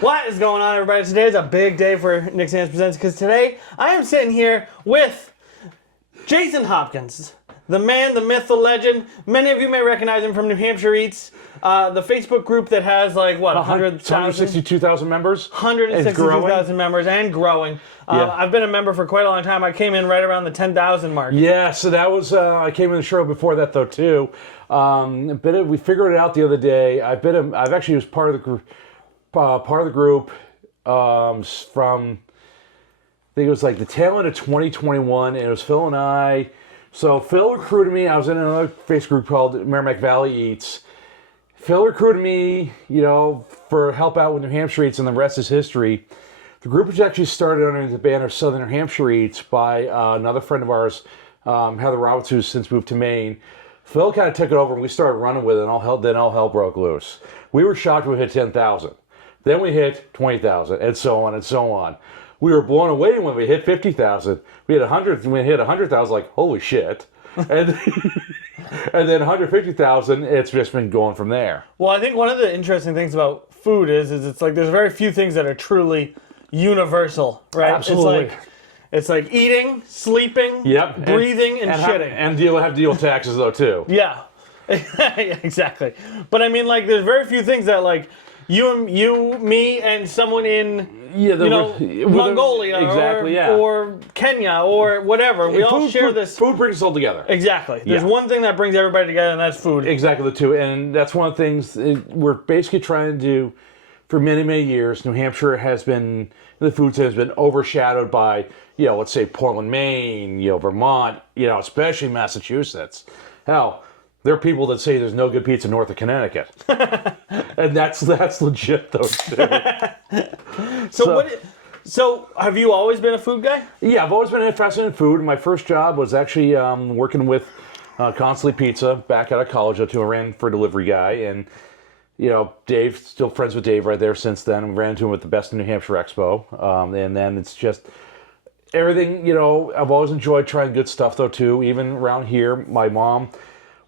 What is going on, everybody? Today is a big day for Nick Sands Presents because today I am sitting here with Jason Hopkins, the man, the myth, the legend. Many of you may recognize him from New Hampshire Eats, the Facebook group that has like, what, 162,000 members? 162,000 members and growing. I've been a member for quite a long time. I came in right around the 10,000 mark. Yeah, so that was, I came in the show before that though too. We figured it out the other day. I've actually was part of the group. From, I think it was like the tail end of 2021, and it was Phil and I. So Phil recruited me. I was in another Facebook group called Merrimack Valley Eats. Phil recruited me, for help out with New Hampshire Eats, and the rest is history. The group was actually started under the banner Southern New Hampshire Eats by another friend of ours, Heather Roberts, who's since moved to Maine. Phil kind of took it over, and we started running with it, and all hell broke loose. We were shocked we hit 10,000. Then we hit 20,000, and so on and so on. We were blown away when we hit 50,000. We hit 100. When we hit 100,000, like holy shit, and then 150,000. It's just been going from there. Well, I think one of the interesting things about food is it's like there's very few things that are truly universal, right? Absolutely. It's like eating, sleeping, breathing, and shitting. And have to deal with taxes though too. Yeah, exactly. But I mean, like, there's very few things that like. You, me, and someone in Mongolia or Kenya or whatever. We all share this. Food brings us all together. Exactly. There's one thing that brings everybody together, and that's food. Exactly, the two. And that's one of the things we're basically trying to do for many, many years. New Hampshire has been, the food scene has been overshadowed by, let's say Portland, Maine, Vermont, especially Massachusetts. Hell, there are people that say there's no good pizza north of Connecticut. And that's legit, though, too. So have you always been a food guy? Yeah, I've always been interested in food. My first job was actually working with Constantly Pizza back out of college. I ran for a delivery guy. And, Dave, still friends with Dave right there since then. We ran into him at the Best in New Hampshire Expo. And then it's just everything, I've always enjoyed trying good stuff, though, too. Even around here, my mom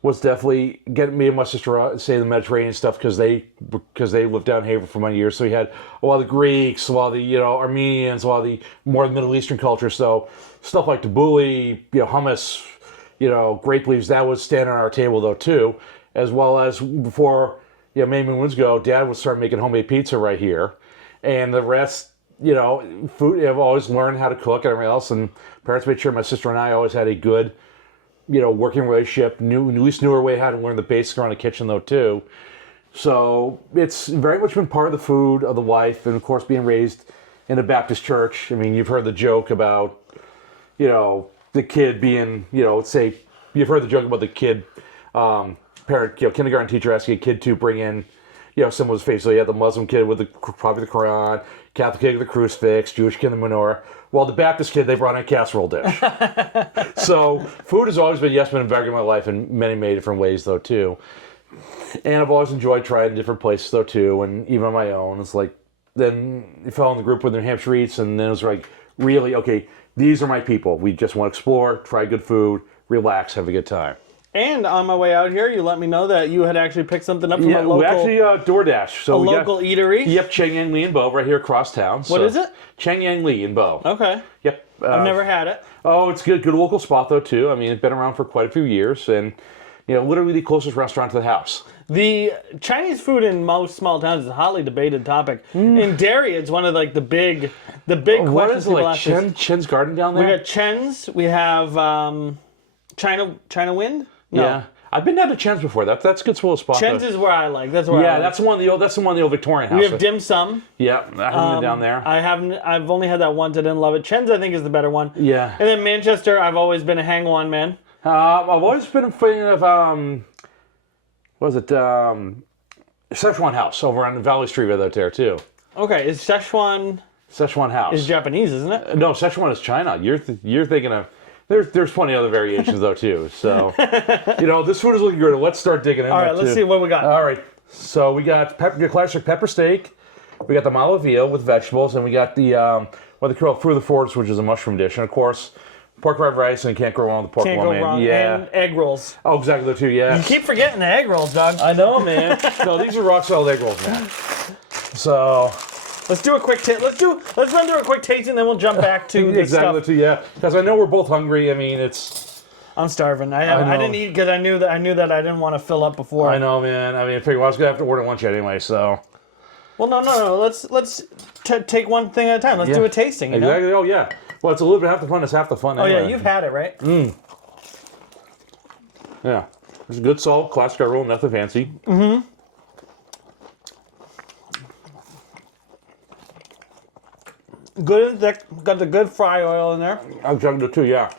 was definitely getting me and my sister say the Mediterranean stuff because they lived down in Haverhill for many years. So we had a lot of the Greeks, a lot of the Armenians, a lot of the more Middle Eastern culture. So stuff like tabbouleh, hummus, grape leaves, that was standing on our table though too. As well as before, many moons ago, Dad would start making homemade pizza right here, and the rest. Food. I've always learned how to cook and everything else, and parents made sure my sister and I always had a good. Working relationship, at least knew our way how to learn the basics around the kitchen though too. So it's very much been part of the food of the life, and of course being raised in a Baptist church. I mean, you've heard the joke about, the kid being, let's say, you've heard the joke about the kid, parent, kindergarten teacher asking a kid to bring in, someone's face. So you had the Muslim kid with probably the Quran, Catholic kid with the crucifix, Jewish kid with the menorah. Well, the Baptist kid, they brought in a casserole dish. So food has always been a very good in my life in many, many different ways, though, too. And I've always enjoyed trying different places, though, too, and even on my own. It's like, then you fell in the group with New Hampshire Eats, and then it was like, really, okay, these are my people. We just want to explore, try good food, relax, have a good time. And on my way out here, you let me know that you had actually picked something up from a local... we actually DoorDash. So local eatery? Yep, Cheng Yang Li in Bo, right here across town. What is it? Cheng Yang Li in Bo. Okay. Yep. I've never had it. Oh, it's good. Good local spot, though, too. I mean, it's been around for quite a few years, and, literally the closest restaurant to the house. The Chinese food in most small towns is a hotly debated topic. In Derry, it's one of like the big questions people ask. Chen's Garden down there? We got Chen's. We have China Wind. No. Yeah. I've been down to Chen's before. That's a good little spot. Chen's is where I like. That's where I like. That's the one. That's the one. The old Victorian house. We have dim sum. Yeah, I haven't been down there. I haven't. I've only had that once. I didn't love it. Chen's, I think, is the better one. Yeah. And then Manchester, I've always been a hang-on man. I've always been a fan of what was it? Szechuan House over on Valley Street right there too. Okay, is Szechuan House is Japanese, isn't it? No, Szechuan is China. You're thinking of. There's plenty of other variations though too. So, this food is looking good. Let's start digging in. All right, let's see what we got. All right, so we got classic pepper steak. We got the malo veal with vegetables, and we got the what they call fruit of the forest, which is a mushroom dish, and of course pork fried rice, and you can't go wrong with the pork Can't go wrong. Yeah, And egg rolls. Oh, exactly the two. Yeah. You keep forgetting the egg rolls, dog. I know, man. No, these are rock solid egg rolls, man. So Let's do a quick let's run through a quick tasting, then we'll jump back to the exactly stuff. yeah, because I know we're both hungry. I mean, I'm starving. I know. didn't eat because I knew that I didn't want to fill up before. I know, man. I mean, I figured I was gonna have to order lunch anyway. So Well, no. Let's take one thing at a time. Let's do a tasting. You know? exactly. Oh yeah. Well, it's a little bit half the fun. It's half the fun. Oh anyway. yeah, you've had it, right? Yeah. It's a good, solid, classic roll. Nothing fancy. Good and thick. Got the good fry oil in there. I've chugged it too. Yeah.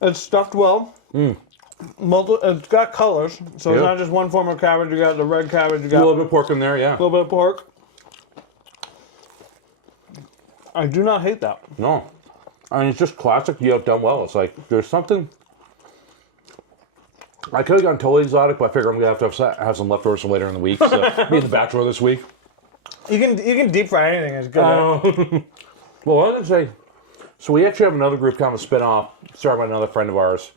It's stuffed well. It's got colors, so it's Yeah. not just one form of cabbage. You got the red cabbage. You A got little bit of pork in there. Yeah. little bit of pork. I do not hate that. No. I mean, it's just classic. You have done well. It's like there's something. I could have gone totally exotic, but I figure I'm gonna have to have some leftovers for later in the week. So being the bachelor this week. You can deep fry anything. It's good. Right? Well, I was gonna say. So we actually have another group kind of spin off, started by another friend of ours,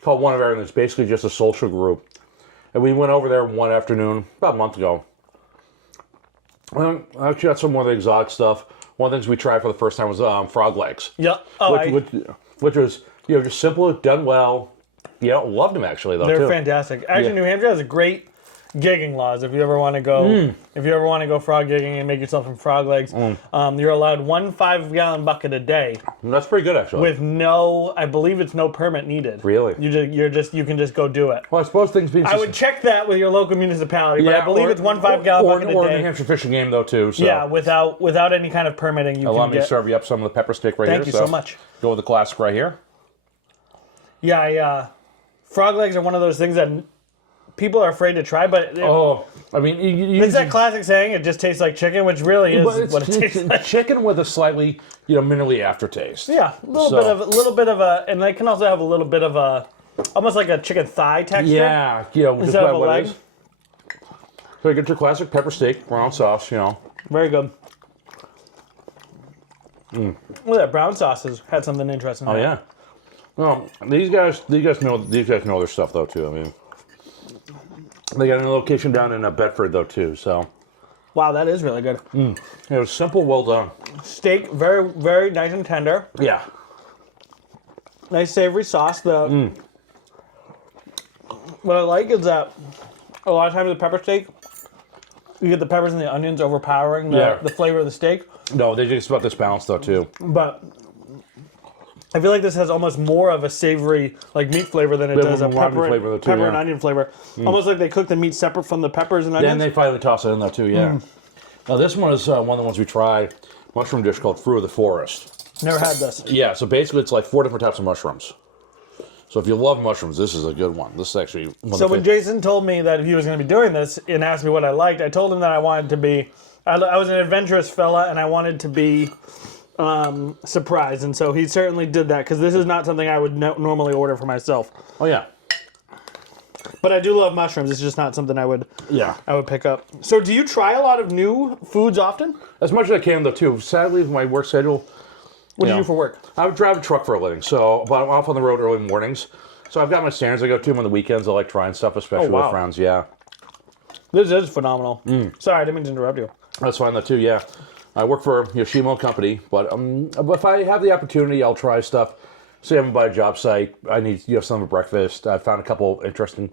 called One of Everything. It's basically just a social group, and we went over there one afternoon about a month ago. I actually got some more of the exotic stuff. One of the things we tried for the first time was frog legs. Yeah. Oh, Which was just simple, done well. Loved them actually though. they're too. fantastic. Actually, Yeah. New Hampshire has a great gigging laws. If you ever want to go, frog gigging and make yourself some frog legs, you're allowed 1 5-gallon bucket a day That's pretty good actually. with no, I believe it's no permit needed. Really? You can just go do it. Well, I suppose things being I would check that with your local municipality, but I believe it's 1 5-gallon bucket a or day. New Hampshire fishing game though too. So Yeah, without any kind of permitting, you allow can me to get. serve you up some of the pepper steak right here. Thank you so much. Go with the classic right here. Yeah, frog legs are one of those things that people are afraid to try, but Oh, I mean, it's that classic saying, it just tastes like chicken, which really is what it tastes like. chicken with a slightly, minerally aftertaste. Yeah, a little bit of a, and they can also have a little bit of a, almost like a chicken thigh texture. Yeah, just Instead of a what leg. it is. So you get your classic pepper steak, brown sauce, Very good. Well, that brown sauce has had something interesting. Oh there. yeah. Well, these guys know their stuff though too. I mean, they got a location down in Bedford though too. So Wow, that is really good. it was simple, well done. Steak, very, very nice and tender. Yeah. Nice savory sauce. What I like is that a lot of times with pepper steak, you get the peppers and the onions overpowering the flavor of the steak. No, they just about this balance though too. But I feel like this has almost more of a savory, like meat flavor than it Bit does a more pepper, flavor though, too, pepper and yeah. onion flavor. Almost like they cook the meat separate from the peppers and Then onions. they finally toss it in there too. Yeah. Now this one is one of the ones we tried. Mushroom dish called Fruit of the Forest. Never had this. Yeah. So basically, it's like 4 different types of mushrooms. So if you love mushrooms, this is a good one. This is actually one So of the when Jason told me that he was going to be doing this and asked me what I liked, I told him that I wanted to be, I was an adventurous fella and I wanted to be surprised. And so he certainly did that because this is not something I would normally order for myself. Oh yeah. But I do love mushrooms. It's just not something I would pick up. So do you try a lot of new foods often? As much as I can though too. Sadly, with my work schedule. What do you do for work? I would drive a truck for a living, but I'm off on the road early mornings. So I've got my standards I go to them on the weekends. I like trying stuff, especially wow. with friends. Yeah, This is phenomenal. Sorry, I didn't mean to interrupt you. that's fine though too. Yeah, I work for Yoshimo Company, but if I have the opportunity, I'll try stuff. Say I'm by a job site, I need something for breakfast. I found a couple interesting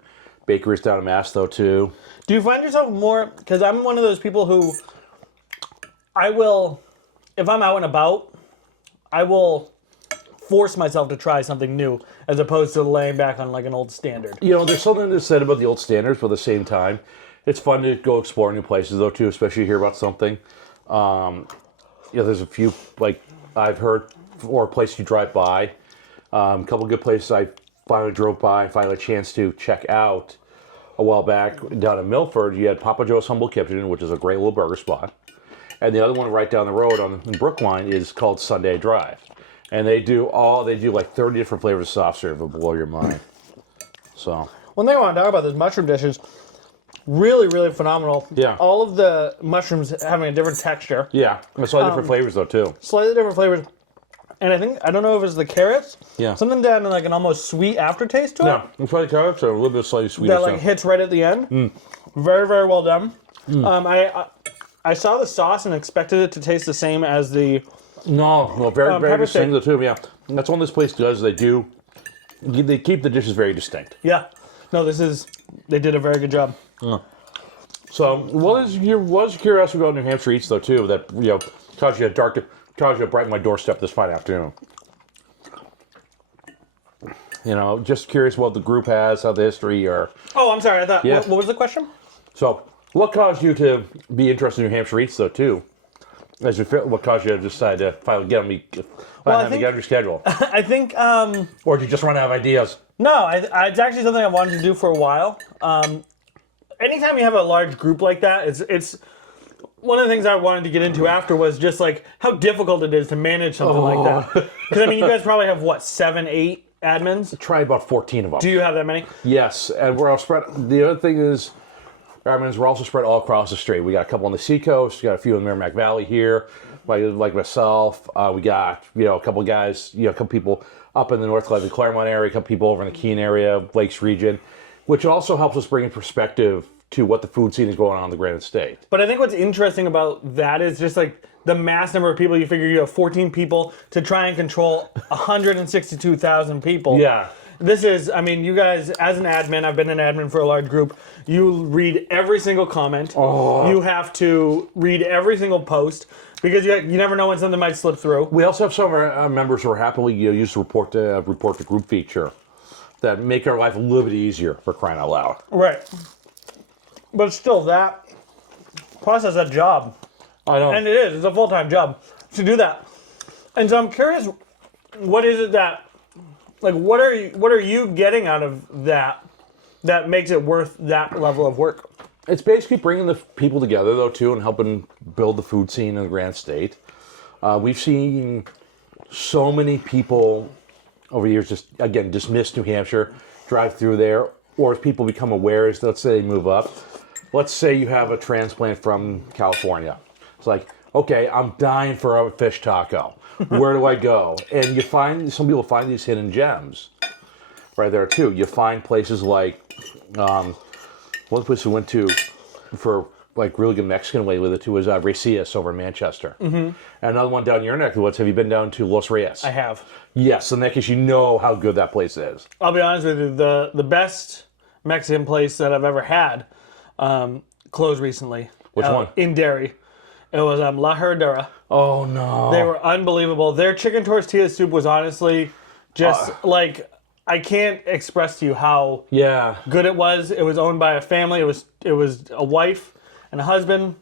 bakeries down in Mass though too. Do you find yourself more, because I'm one of those people who I will, if I'm out and about, I will force myself to try something new as opposed to laying back on like an old standard. There's something to said about the old standards, but at the same time, it's fun to go explore new places though too, especially hear about something. There's a few like I've heard or places you drive by. A couple good places I finally drove by and finally had a chance to check out a while back down in Milford. You had Papa Joe's Humble Kitchen, which is a great little burger spot. And the other one right down the road in Brookline is called Sunday Drive. And they do like 30 different flavors of soft serve. It'll blow your mind. So One thing I want to talk about, those mushroom dishes, really, really phenomenal. Yeah. All of the mushrooms having a different texture, yeah, it's all different flavors though too. slightly different flavors. And I don't know if it's the carrots. Yeah. Something down in like an almost sweet aftertaste to it. Yeah, it's probably carrots or a little bit slightly sweeter. That like hits right at the end. Very, very well done. I saw the sauce and expected it to taste the same as the. No, very pepper steak. distinct too. Yeah, and that's what this place does. They keep the dishes very distinct. Yeah. No, they did a very good job. So, what is your curiosity about New Hampshire Eats though too? That caused you to brighten my doorstep this fine afternoon. Just curious what the group has, how the history, or Oh, I'm sorry. I thought. Yeah. What was the question? so. What caused you to be interested in New Hampshire Eats though too? What caused you to decide to finally get on your schedule? I think. Or did you just run out of ideas? No, it's actually something I wanted to do for a while. Anytime you have a large group like that, it's one of the things I wanted to get into after was just like how difficult it is to manage something like that. Because I mean, you guys probably have what 7, 8 admins. Try about 14 of them. Do you have that many? Yes, and we're all spread. The other thing is, admins we're also spread all across the state. We got a couple on the seacoast. We got a few in the Merrimack Valley here, like myself. We got a couple guys, a couple people up in the North the Claremont area, a couple people over in the Keene area, Lakes region, which also helps us bring in perspective to what the food scene is going on in the Granite State. But I think what's interesting about that is just like the mass number of people. You figure you have 14 people to try and control 162,000 people. Yeah. This is, I mean, you guys, as an admin, I've been an admin for a large group, you read every single comment. Oh. You have to read every single post because you never know when something might slip through. We also have some of our members who are happily use the report to group feature that make our life a little bit easier, for crying out loud. Right. But still, that plus as a job. I know. And it's a full-time job to do that. And so I'm curious, what is it that, like, what are you getting out of that makes it worth that level of work? It's basically bringing the people together, though, too, and helping build the food scene in the Granite State. We've seen so many people over the years just, again, dismiss New Hampshire, drive through there, or as people become aware, as let's say they move up. Let's say you have a transplant from California. It's like, okay, I'm dying for a fish taco. Where do I go? And some people find these hidden gems right there too. You find places like, one place we went to for like really good Mexican lately too was Reyes over in Manchester. Mm-hmm. And another one down your neck of the woods. Have you been down to Los Reyes? I have. Yes, in that case, you know how good that place is. I'll be honest with you, the best Mexican place that I've ever had closed recently. Which one? In Derry. It was La Herradura. Oh, no. They were unbelievable. Their chicken tortilla soup was honestly just like, I can't express to you how good it was. It was owned by a family. It was a wife and a husband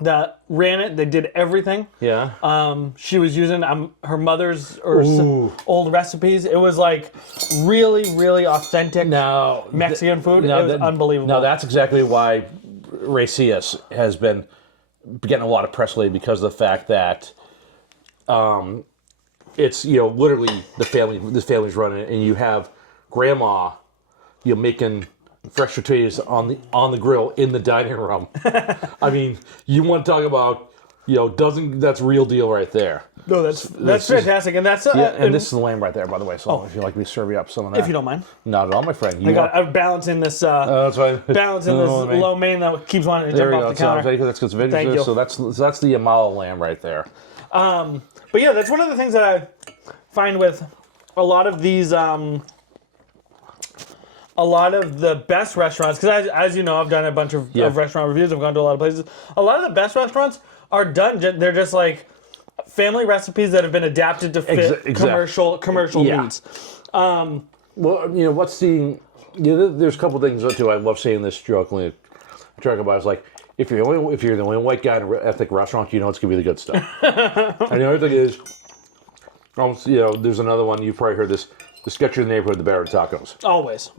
that ran it. They did everything. Yeah. She was using her mother's old recipes. It was like really, really authentic Mexican food. It was unbelievable. Now, that's exactly why Reyes has been getting a lot of press lately, because of the fact that it's literally this family's running it, and you have grandma making fresh tortillas on the grill in the dining room. I mean, you want to talk about that's real deal right there. No, that's fantastic, and that's and this is the lamb right there, by the way. So if you'd like me to serve you up some of that, if you don't mind. Not at all, my friend. I'm balancing this. That's right. Balancing this low main that keeps wanting to jump off the counter. That's good. Thank you. So that's the Amala lamb right there. But yeah, that's one of the things that I find with a lot of these, a lot of the best restaurants, because as you know, I've done a bunch of restaurant reviews. I've gone to a lot of places. A lot of the best restaurants are done. They're just like family recipes that have been adapted to fit commercial needs. Well, what's the? There's a couple things too. I love saying this jokingly. Talk about is like, if you're the only white guy in an ethnic restaurant, it's gonna be the good stuff. And the other thing is, there's another one you've probably heard this: the sketchier the neighborhood, the better the tacos. Always.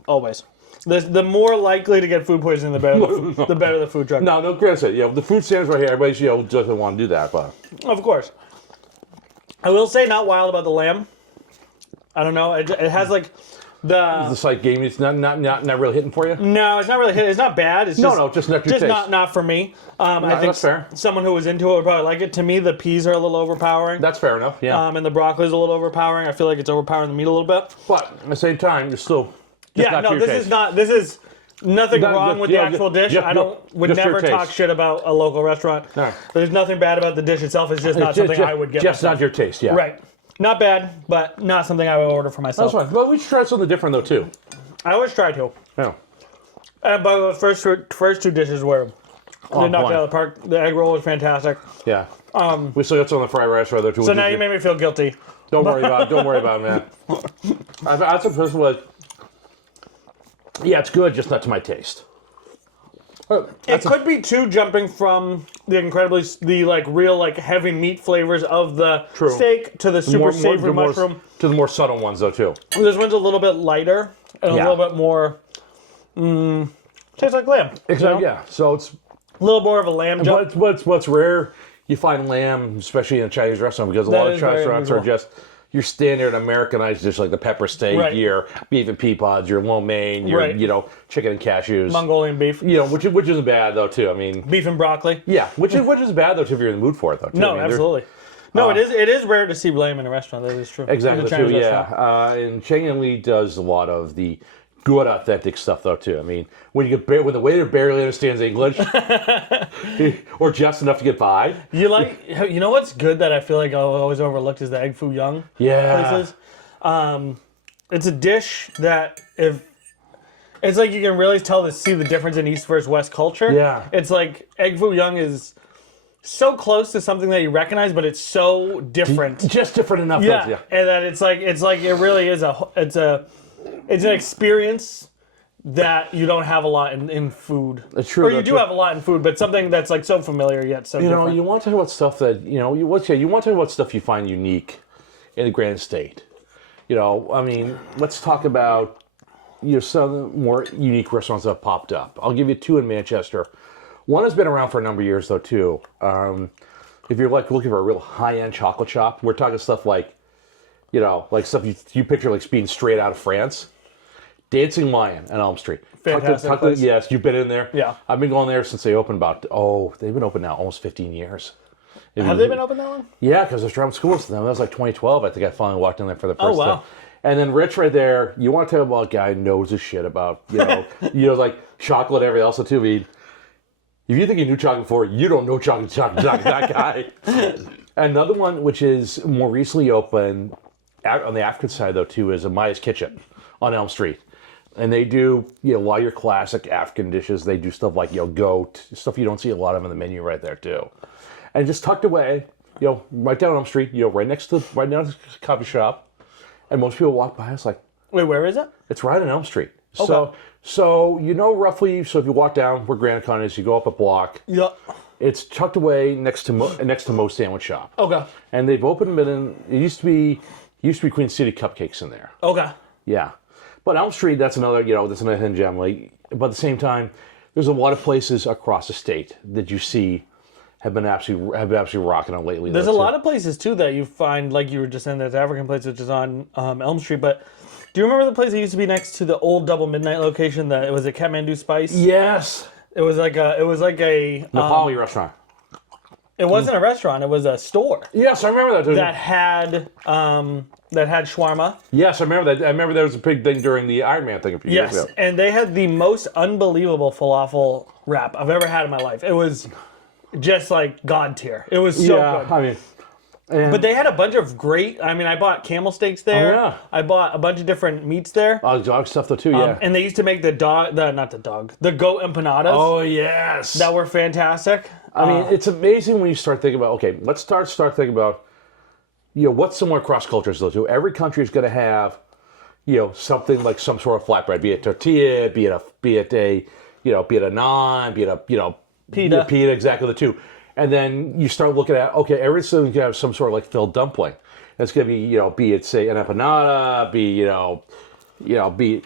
The more likely to get food poisoning, the better the better the food truck. No, granted, the food stands right here. Everybody, doesn't want to do that, but of course. I will say, not wild about the lamb. I don't know. It has like the slight game. It's not really hitting for you. No, it's not really hitting. It's not bad. It's just not your taste. not for me. I think that's fair. Someone who was into it would probably like it. To me, the peas are a little overpowering. That's fair enough. Yeah. And the broccoli is a little overpowering. I feel like it's overpowering the meat a little bit. But at the same time, you're still. This nothing Not- wrong just- with yeah, the actual dish. just- I would just your never talk taste. shit about a local restaurant. No. There's nothing bad about the dish itself. It's just not It's something just, I would get just myself. not your taste, yeah. Right. Not bad, but not something I would order for myself. That's fine. Well, we should try something different though too. I always try to. Yeah. But the first two dishes were they knocked it out of the park. The egg roll was fantastic. Yeah. We still got some of the fried rice right there too. So now you made me feel guilty. Don't worry about it. Don't worry about it, man. I've some person was. Yeah, it's good, just not to my taste. It could be too jumping from the like real like heavy meat flavors of the True. steak to the super savory more- mushroom. to the more subtle ones though too. This one's a little bit lighter and Yeah. a little bit more. Tastes like lamb. Exactly. You know? Yeah. So it's A little more of a lamb jump. what's rare. You find lamb, especially in a Chinese restaurant, because a That lot of is Chinese very restaurants are unusual. just your standard Americanized dish like the pepper steak, Right. your beef and pea pods, your lo mein, your Right. chicken and cashews. Mongolian beef, Which isn't bad though too. I mean, beef and broccoli. yeah, which is bad though too if you're in the mood for it though. Too. No, I mean, absolutely. No, it is rare to see lamb in a restaurant. That is true. Exactly In a true. Chinese Yeah, restaurant. and Cheng and Lee does a lot of the good, authentic stuff though too. I mean, when when the waiter barely understands English, or just enough to get by. You know what's good that I feel like I always overlooked is the egg foo young Yeah. places. It's a dish that if it's like you can really see the difference in East versus West culture. Yeah. It's like egg foo young is so close to something that you recognize, but it's so different. Just different enough. though, Yeah, and that it's like it really is it's an experience that you don't have a lot in food. It's true, Or you that's do true. have a lot in food, but something that's like so familiar yet so You know, different. you want to talk about stuff that you want to talk about stuff you find unique in the Grand State. I mean, let's talk about some more unique restaurants that have popped up. I'll give you two in Manchester. One has been around for a number of years though too. If you're like looking for a real high-end chocolate shop, we're talking stuff like, like stuff you picture like being straight out of France. Dancing Lion on Elm Street. Fantastic place. Yes, you've been in there. Yeah. I've been going there since they opened they've been open now almost 15 years. Have they been open that long? Yeah, because I was driving school with them. That was like 2012. I think I finally walked in there for the first wow. time. And then Rich right there, you want to talk about a guy who knows his shit about, like chocolate and everything else too. I mean, if you think you knew chocolate before, you don't know chocolate, that guy. Another one, which is more recently open on the African side though too, is Amaya's Kitchen on Elm Street. And they do, a lot of your classic African dishes. They do stuff like, goat, stuff you don't see a lot of on the menu right there too. And just tucked away, right down Elm Street, right next to the coffee shop. And most people walk by, it's like, Wait, where is it? it's right on Elm Street. Okay. So roughly, so if you walk down where Grand Con is, you go up a block. Yeah. It's tucked away next to Mo's Sandwich Shop. Okay. And they've opened it used to be Queen City Cupcakes in there. Okay. Yeah. But Elm Street, that's another hidden gem. But at the same time, there's a lot of places across the state that you see have been absolutely rocking it lately. There's a lot of places too that you find, like you were just saying, there's African place which is on Elm Street. But do you remember the place that used to be next to the old Double Midnight location? That it was a Kathmandu Spice. Yes. It was like a Nepali restaurant. It wasn't a restaurant. It was a store Yes, I remember that. that had shawarma. Yes, I remember that. I remember there was a big thing during the Iron Man thing a few years Yes, ago. and they had the most unbelievable falafel wrap I've ever had in my life. It was just like God tier. It was so good. I mean, and But they had a bunch of great. I mean, I bought camel steaks there. Oh, yeah. I bought a bunch of different meats there. dog stuff though too. Yeah. And they used to make the goat empanadas Yes. that were fantastic. I mean, it's amazing when you start thinking about. Okay, let's start thinking about. What's similar across cultures though too. Every country is going to have, something like some sort of flatbread, be it tortilla, be it a naan, be it a pita, exactly the two. And then you start looking at everything's going to have some sort of like filled dumpling. It's going to be be it say an empanada, be it some be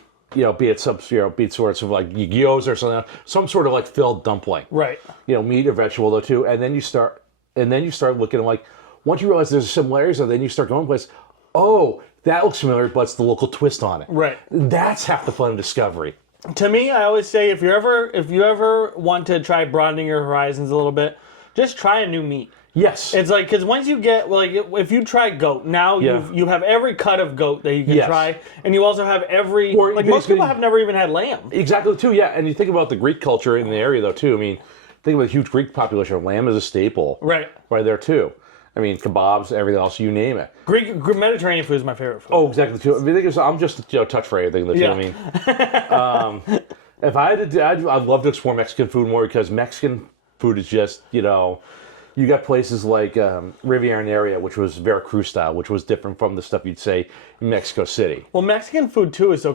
it sorts of like gyoza or something, some sort of like filled dumpling. Right. Meat or vegetable though too. And then you start looking at like once you realize there's similarities, and then you start going places. Oh, that looks familiar, but it's the local twist on it. Right. That's half the fun of discovery. To me, I always say if you ever want to try broadening your horizons a little bit, just try a new meat. Yes. It's like, because once you get, like, if you try goat, now Yeah. you have every cut of goat that you can Yes. try, and you also have every, Or like, most basically- people have never even had lamb. Exactly, too, yeah. And you think about the Greek culture in the area, though, too. I mean, think about the huge Greek population. Lamb is a staple. Right. Right there, too. I mean, kebabs, everything else, you name it. Greek Mediterranean food is my favorite food. Oh, exactly, too. I mean, I'm just, touch for everything, though, too. Yeah. I mean, if I had to, I'd love to explore Mexican food more because Mexican food is just, you got places like Riviera Area, which was Veracruz style, which was different from the stuff you'd say in Mexico City. Well, Mexican food too is so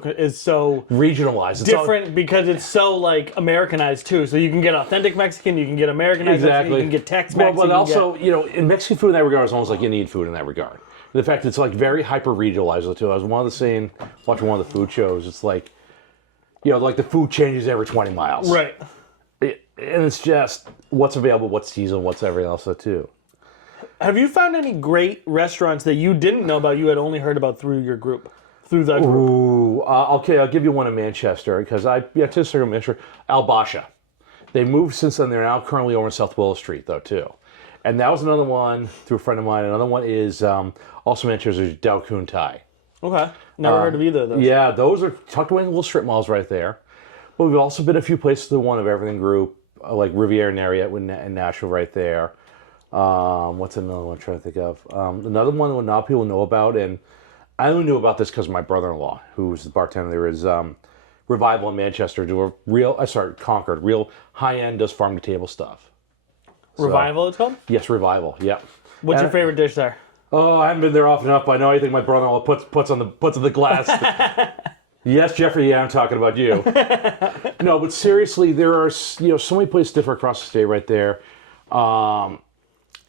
Regionalized. It's different because it's so like Americanized too. So you can get authentic Mexican, you can get Americanized Mexican, you can get Tex-Mex. Well, but also, in Mexican food in that regard, it's almost like Indian food in that regard. The fact it's like very hyper regionalized too. I was watching one of the food shows. It's like, like the food changes every 20 miles. Right. And it's just what's available, what's seasonal, what's everything else too. Have you found any great restaurants that you didn't know about, you had only heard about through the group? Ooh, okay, I'll give you one in Manchester because to Manchester, Al Basha. They moved since then. They're now currently over in South Willow Street though too, and that was another one through a friend of mine. Another one is also Manchester's Dao Kun Thai. Okay, never heard of either of those. Yeah, those are tucked away in little strip malls right there. But we've also been a few places to the One of Everything group, like Riviera Area in Nashville right there. What's another one I'm trying to think of? Another one that not people know about, and I only knew about this because of my brother-in-law, who's the bartender there, is Revival in Manchester, Concord, real high-end, does farm-to-table stuff. Revival, it's called? Yes, Revival, yeah. What's your favorite dish there? Oh, I haven't been there often enough, but I know anything my brother-in-law puts on the glass. Yes, Jeffrey, yeah, I'm talking about you. No, but seriously, there are so many places different across the state right there. You want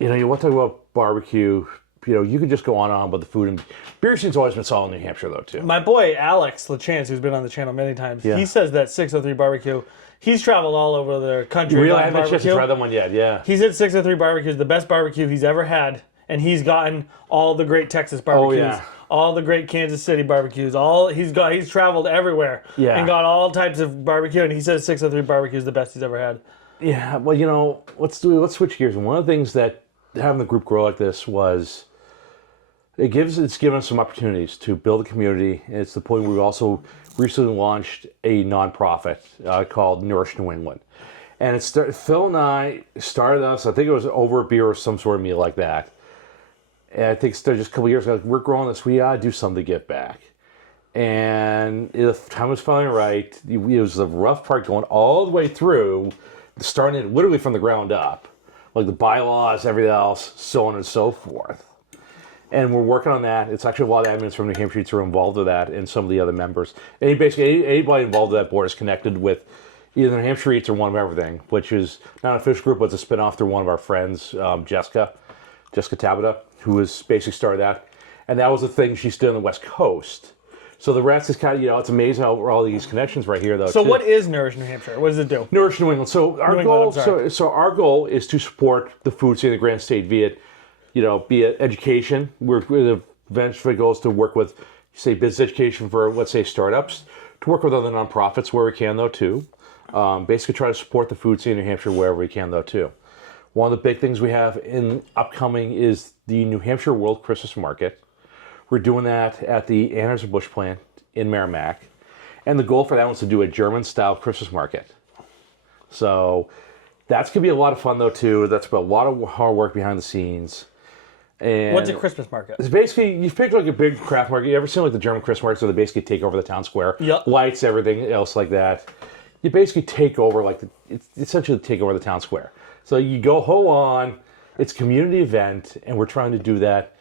to talk about barbecue. You could just go on and on about the food. And beer scene's always been solid in New Hampshire, though, too. My boy, Alex LaChance, who's been on the channel many times, he says that 603 Barbecue, he's traveled all over the country. Really? I haven't had a chance to try that one yet, yeah. He said 603 Barbecue is the best barbecue he's ever had, and he's gotten all the great Texas barbecues. Oh, yeah. All the great Kansas City barbecues. He's traveled everywhere and got all types of barbecue, and he says 603 Barbecue is the best he's ever had. Yeah, well, let's switch gears. And one of the things that having the group grow like this was it's given us some opportunities to build a community. And it's the point where we also recently launched a nonprofit called Nourish New England. And Phil and I started us, I think it was over a beer or some sort of meal like that. And I think it started just a couple of years ago, we're growing this, we gotta do something to give back. And the time was finally right. It was the rough part going all the way through, starting it literally from the ground up. Like the bylaws, everything else, so on and so forth. And we're working on that. It's actually a lot of admins from New Hampshire who are involved with that and some of the other members. Anybody involved with that board is connected with either New Hampshire Eats or One of Everything, which is not an official group, but it's a spinoff through one of our friends, Jessica Tabata, who has basically started that. And that was the thing she stood on the West Coast. So the rest is kind of, it's amazing how all these connections right here, though. So what is Nourish New Hampshire? What does it do? Nourish New England. So our goal is to support the food scene in the Grand State via, be it education. The eventually goal is to work with, say, business education for, let's say, startups, to work with other nonprofits where we can, though, too. Basically try to support the food scene in New Hampshire wherever we can, though, too. One of the big things we have in upcoming is the New Hampshire World Christmas Market. We're doing that at the Anheuser-Busch plant in Merrimack. And the goal for that was to do a German-style Christmas market. So that's going to be a lot of fun, though, too. That's about a lot of hard work behind the scenes. And what's a Christmas market? It's basically, you pick like a big craft market. You ever seen like the German Christmas markets where they basically take over the town square? Yep. Lights, everything else like that. You basically take over, it's essentially take over the town square. So you go, on, it's a community event, and we're trying to do that.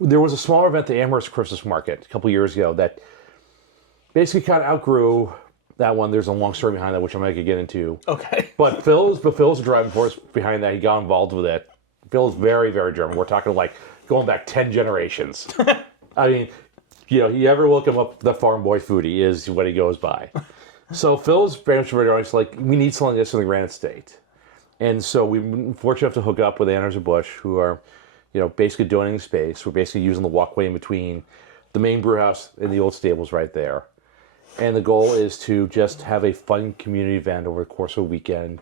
There was a smaller event, the Amherst Christmas Market, a couple years ago, that basically kind of outgrew that one. There's a long story behind that, which I'm not going to get into. Okay. But Phil's the driving force behind that. He got involved with it. Phil's very, very German. We're talking like going back 10 generations. I mean, you ever look him up, the farm boy foodie is what he goes by. So Phil's very much like, we need something like this in the Granite State. And so we were fortunate enough to hook up with Anheuser-Busch, who are, basically donating space. We're basically using the walkway in between the main brew house and the old stables right there. And the goal is to just have a fun community event over the course of a weekend.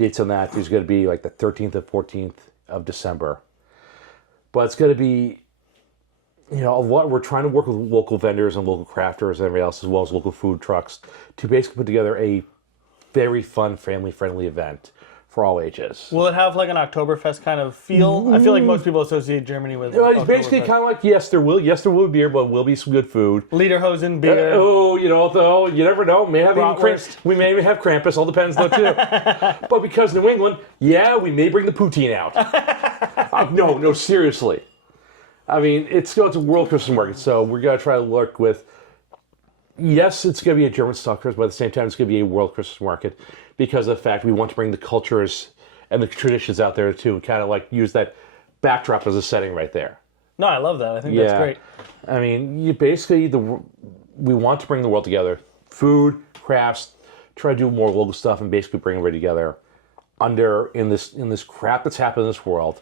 dates on that is going to be like the 13th and 14th of December. But it's going to be, a lot. We're trying to work with local vendors and local crafters and everybody else, as well as local food trucks, to basically put together a very fun, family-friendly event for all ages. Will it have like an Oktoberfest kind of feel? I feel like most people associate Germany with. It's basically kind of like yes, there will be beer, but will be some good food. Lederhosen beer. Though you never know. May have even we may even have Krampus. All depends though too. But because New England, we may bring the poutine out. No, seriously. I mean, it's a World Christmas Market, so we're gonna try to work with. Yes, it's gonna be a German style Christmas, but at the same time, it's gonna be a World Christmas Market because of the fact we want to bring the cultures and the traditions out there too, and kind of like use that backdrop as a setting right there. No, I love that. I think that's great. I mean, we want to bring the world together. Food, crafts, try to do more local stuff, and basically bring everybody together in this crap that's happened in this world,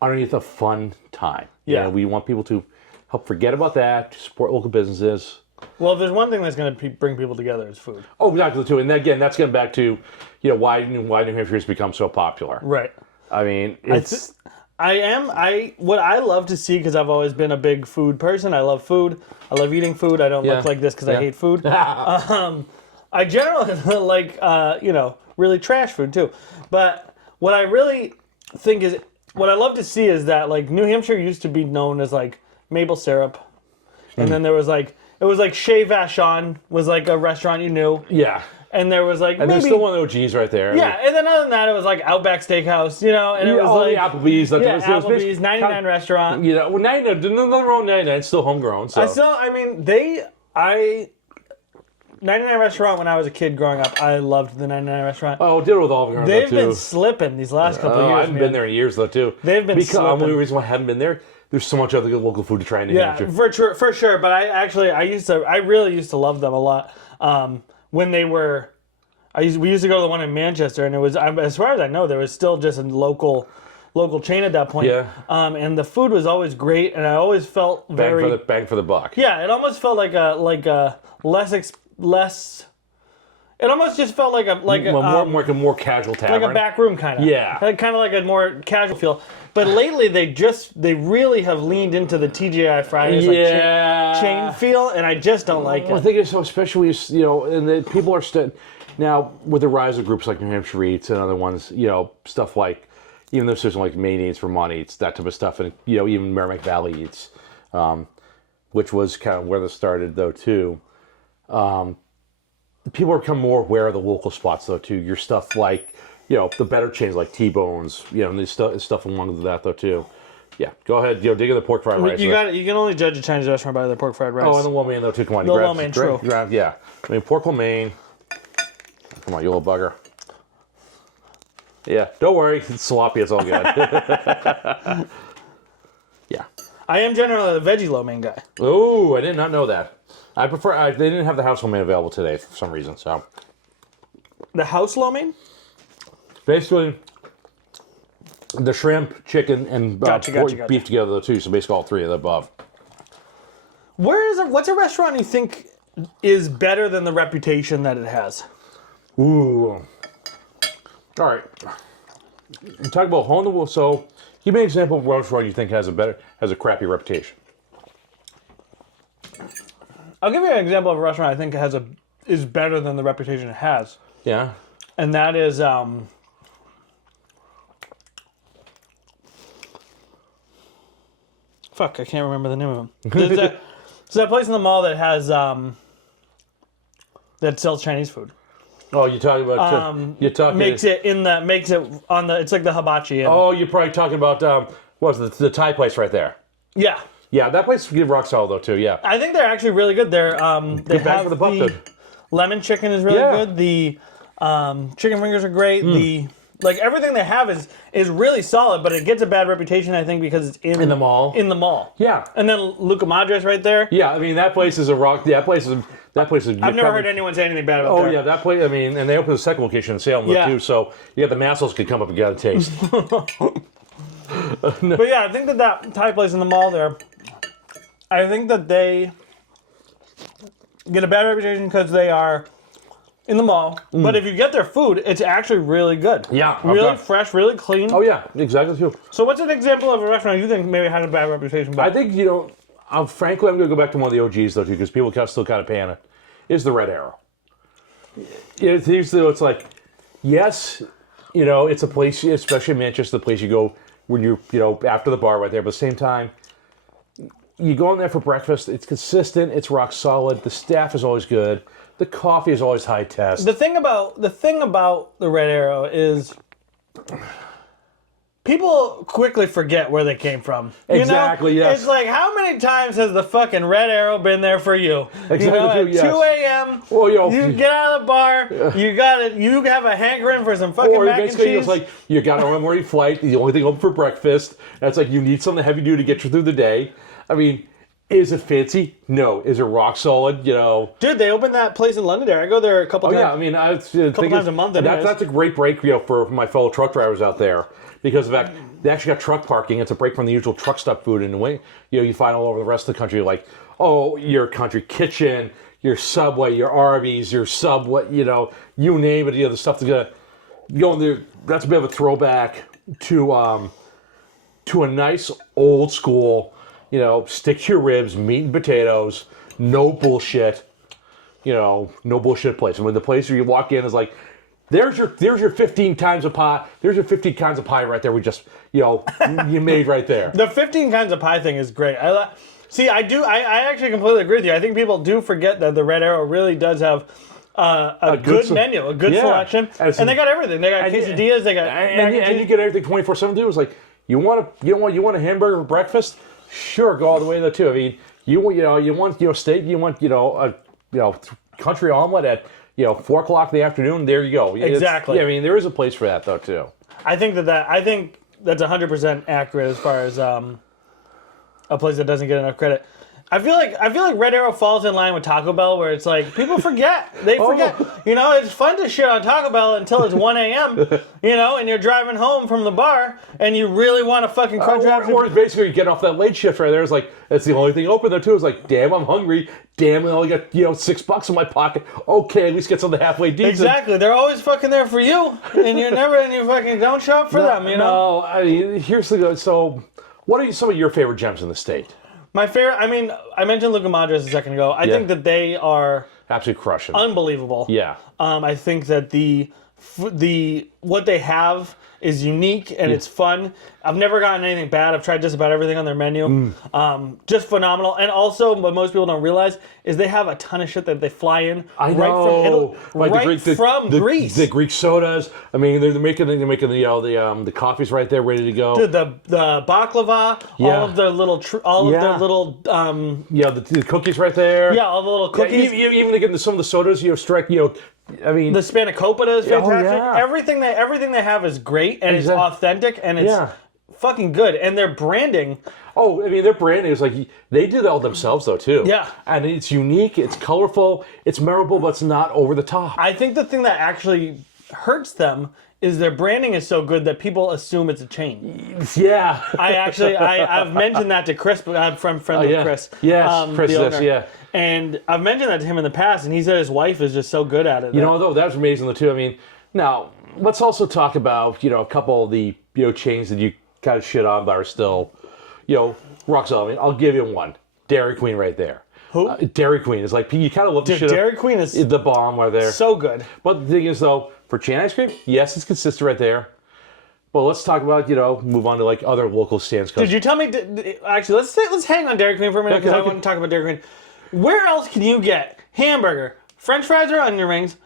underneath a fun time. Yeah, we want people to help forget about that, to support local businesses. Well, if there's one thing that's going to bring people together, it's food. Oh, exactly, too. And again, that's getting back to, why New Hampshire has become so popular. Right. I mean, it's... What I love to see, because I've always been a big food person. I love food. I love eating food. I don't look like this because I hate food. I generally like, really trash food, too. But what I really think is... What I love to see is that, like, New Hampshire used to be known as, like, maple syrup. And then there was, like... It was like Chez Vachon was like a restaurant you knew. Yeah. And there was like and there's still one of the OGs right there. Yeah, and then other than that, it was like Outback Steakhouse, and it was like Applebee's. Applebee's, 99 restaurant. 99, nothing wrong with 99. It's still homegrown. So. 99 restaurant when I was a kid growing up, I loved the 99 restaurant. Oh, did it with Olive Garden. They've been slipping these last couple of years. I haven't been there in years though too. They've been slipping. The only reason why I haven't been there. There's so much other good local food to try in New Hampshire. Yeah, for sure. But I really used to love them a lot. When they were, we used to go to the one in Manchester, and it was, as far as I know, there was still just a local chain at that point. Yeah. And the food was always great, and I always felt very bang for the buck. Yeah, it almost felt like a less. It almost just felt like a more casual tavern, like a back room kind of. Yeah, kind of like a more casual feel. But lately, they really have leaned into the TGI Fridays chain feel, and I just don't like it. I think it's so, especially and the people are now with the rise of groups like New Hampshire Eats and other ones, stuff like even though there's like Maine Eats, Vermont Eats, that type of stuff, and even Merrimack Valley Eats, which was kind of where this started though too. People are becoming more aware of the local spots though too. Your stuff like. The better chains like T-Bones, and stuff along with that though too. Yeah, go ahead, dig in the pork fried rice. You can only judge a Chinese restaurant by their pork fried rice. Oh, and the lo mein though too. Come on, the lo mein, true. Yeah, I mean pork lo mein. Come on, you little bugger. Yeah, don't worry, it's sloppy. It's all good. Yeah. I am generally a veggie lo mein guy. Oh, I did not know that. I prefer. They didn't have the house lo mein available today for some reason. So. The house lo mein. Basically, the shrimp, chicken, and beef together though too. So basically, all three of the above. What's a restaurant you think is better than the reputation that it has? Ooh. All right. Talk about hole in the wall. So, give me an example of a restaurant you think has a crappy reputation. I'll give you an example of a restaurant I think is better than the reputation it has. Yeah. And that is fuck, I can't remember the name of them. There's that place in the mall that has that sells Chinese food. Oh, you're talking about makes it on the. It's like the hibachi. Oh, you're probably talking about the Thai place right there. Yeah. Yeah, that place is rock solid though too. Yeah. I think they're actually really good. They have the lemon chicken is really good. The chicken fingers are great. Everything they have is really solid, but it gets a bad reputation, I think, because it's in the mall. In the mall. Yeah. And then Luca Madre's right there. Yeah, I mean that place is a rock. Yeah, that place is. I've never heard anyone say anything bad about that. Oh yeah, that place. I mean, and they opened a second location in Salem too, so you got the Maslows could come up and get a taste. But yeah, I think that Thai place in the mall there. I think that they get a bad reputation because they are in the mall, but if you get their food, it's actually really good. Yeah, Really okay. fresh, really clean. Oh yeah, exactly too. So what's an example of a restaurant you think maybe has a bad reputation? I But think, frankly, I'm going to go back to one of the OGs, though, too, because people still kind of pay on it, is the Red Arrow. It's like, yes, it's a place, especially in Manchester, the place you go when after the bar right there, but at the same time, you go in there for breakfast, it's consistent, it's rock solid, the staff is always good, the coffee is always high test. the thing about the Red Arrow is people quickly forget where they came from. Exactly, yes. It's like, how many times has the fucking Red Arrow been there for you? Exactly, At yes. 2 a.m., Well, you get out of the bar, you have a hankering for some fucking Or mac and basically, cheese. it's like, you got an morning flight, the only thing open for breakfast, and it's like, you need something heavy duty to get you through the day. I mean, is it fancy? No. Is it rock solid? Dude, they opened that place in Londonday. I go there a couple Oh times. yeah, I mean, couple times a month. That's a great break, for my fellow truck drivers out there, because of that they actually got truck parking. It's a break from the usual truck stop food, and the way you find all over the rest of the country, like your country kitchen, your Subway, your Arby's, your Subway, you name it. The stuff that's going there. That's a bit of a throwback to a nice old school, stick to your ribs, meat and potatoes, no bullshit. No bullshit place. And when the place where you walk in is like, there's your 15 kinds of pie. There's your 15 kinds of pie right there. We just, you made right there. The 15 kinds of pie thing is great. I actually completely agree with you. I think people do forget that the Red Arrow really does have a good menu, a good selection, and they got everything. They got quesadillas. They got and you get everything 24/7 too. It's like you want a hamburger for breakfast? Sure, go all the way there too. I mean, you want steak. You want a country omelet at 4 o'clock in the afternoon. There you go. Exactly. I mean, there is a place for that though too. I think that's 100% accurate as far as a place that doesn't get enough credit. I feel like Red Arrow falls in line with Taco Bell, where it's like people forget. They forget. It's fun to shit on Taco Bell until it's 1 a.m. And you're driving home from the bar, and you really want to fucking crunch out. Or basically, you get off that late shift right there. It's like that's the only thing open there too. It's like, damn, I'm hungry. Damn, I only got $6 in my pocket. Okay, at least get something halfway decent. Exactly. They're always fucking there for you, and you fucking don't show up for them. No, I mean, here's the so. What are some of your favorite gems in the state? My favorite. I mean, I mentioned Luca Madres a second ago. I think that they are absolutely crushing. Unbelievable. Yeah. I think that the what they have is unique and it's fun. I've never gotten anything bad. I've tried just about everything on their menu. Just phenomenal. And also, what most people don't realize is they have a ton of shit that they fly in from Greece. The Greek sodas. I mean, they're making the coffees right there, ready to go. Dude, the baklava, all of their little, the cookies right there. Yeah, all the little cookies. Even getting some of the sodas, I mean, the spanakopita is fantastic. yeah. Everything they have is great and it's authentic and it's fucking good. And their branding. Oh, I mean, their branding is like they did it all themselves though too. Yeah, and it's unique, it's colorful, it's memorable, but it's not over the top. I think the thing that actually hurts them is their branding is so good that people assume it's a chain. Yeah. I've mentioned that to Chris, but I'm friend with Chris. Yes, Chris, the owner. yeah. And I've mentioned that to him in the past, and he said his wife is just so good at it. Though that's amazing though too. I mean, now let's also talk about a couple of the chains that you kind of shit on but are still rock solid. I mean, I'll give you one. Dairy Queen right there. Who? Dairy Queen is like you kind of love the shit. Dairy Queen is the bomb right there. So good. But the thing is though, for chain ice cream, yes, it's consistent right there. Well, let's talk about move on to like other local stands. Did you tell me? Actually, let's hang on Dairy Queen for a minute because I want to talk about Dairy Queen. Where else can you get hamburger, French fries or onion rings,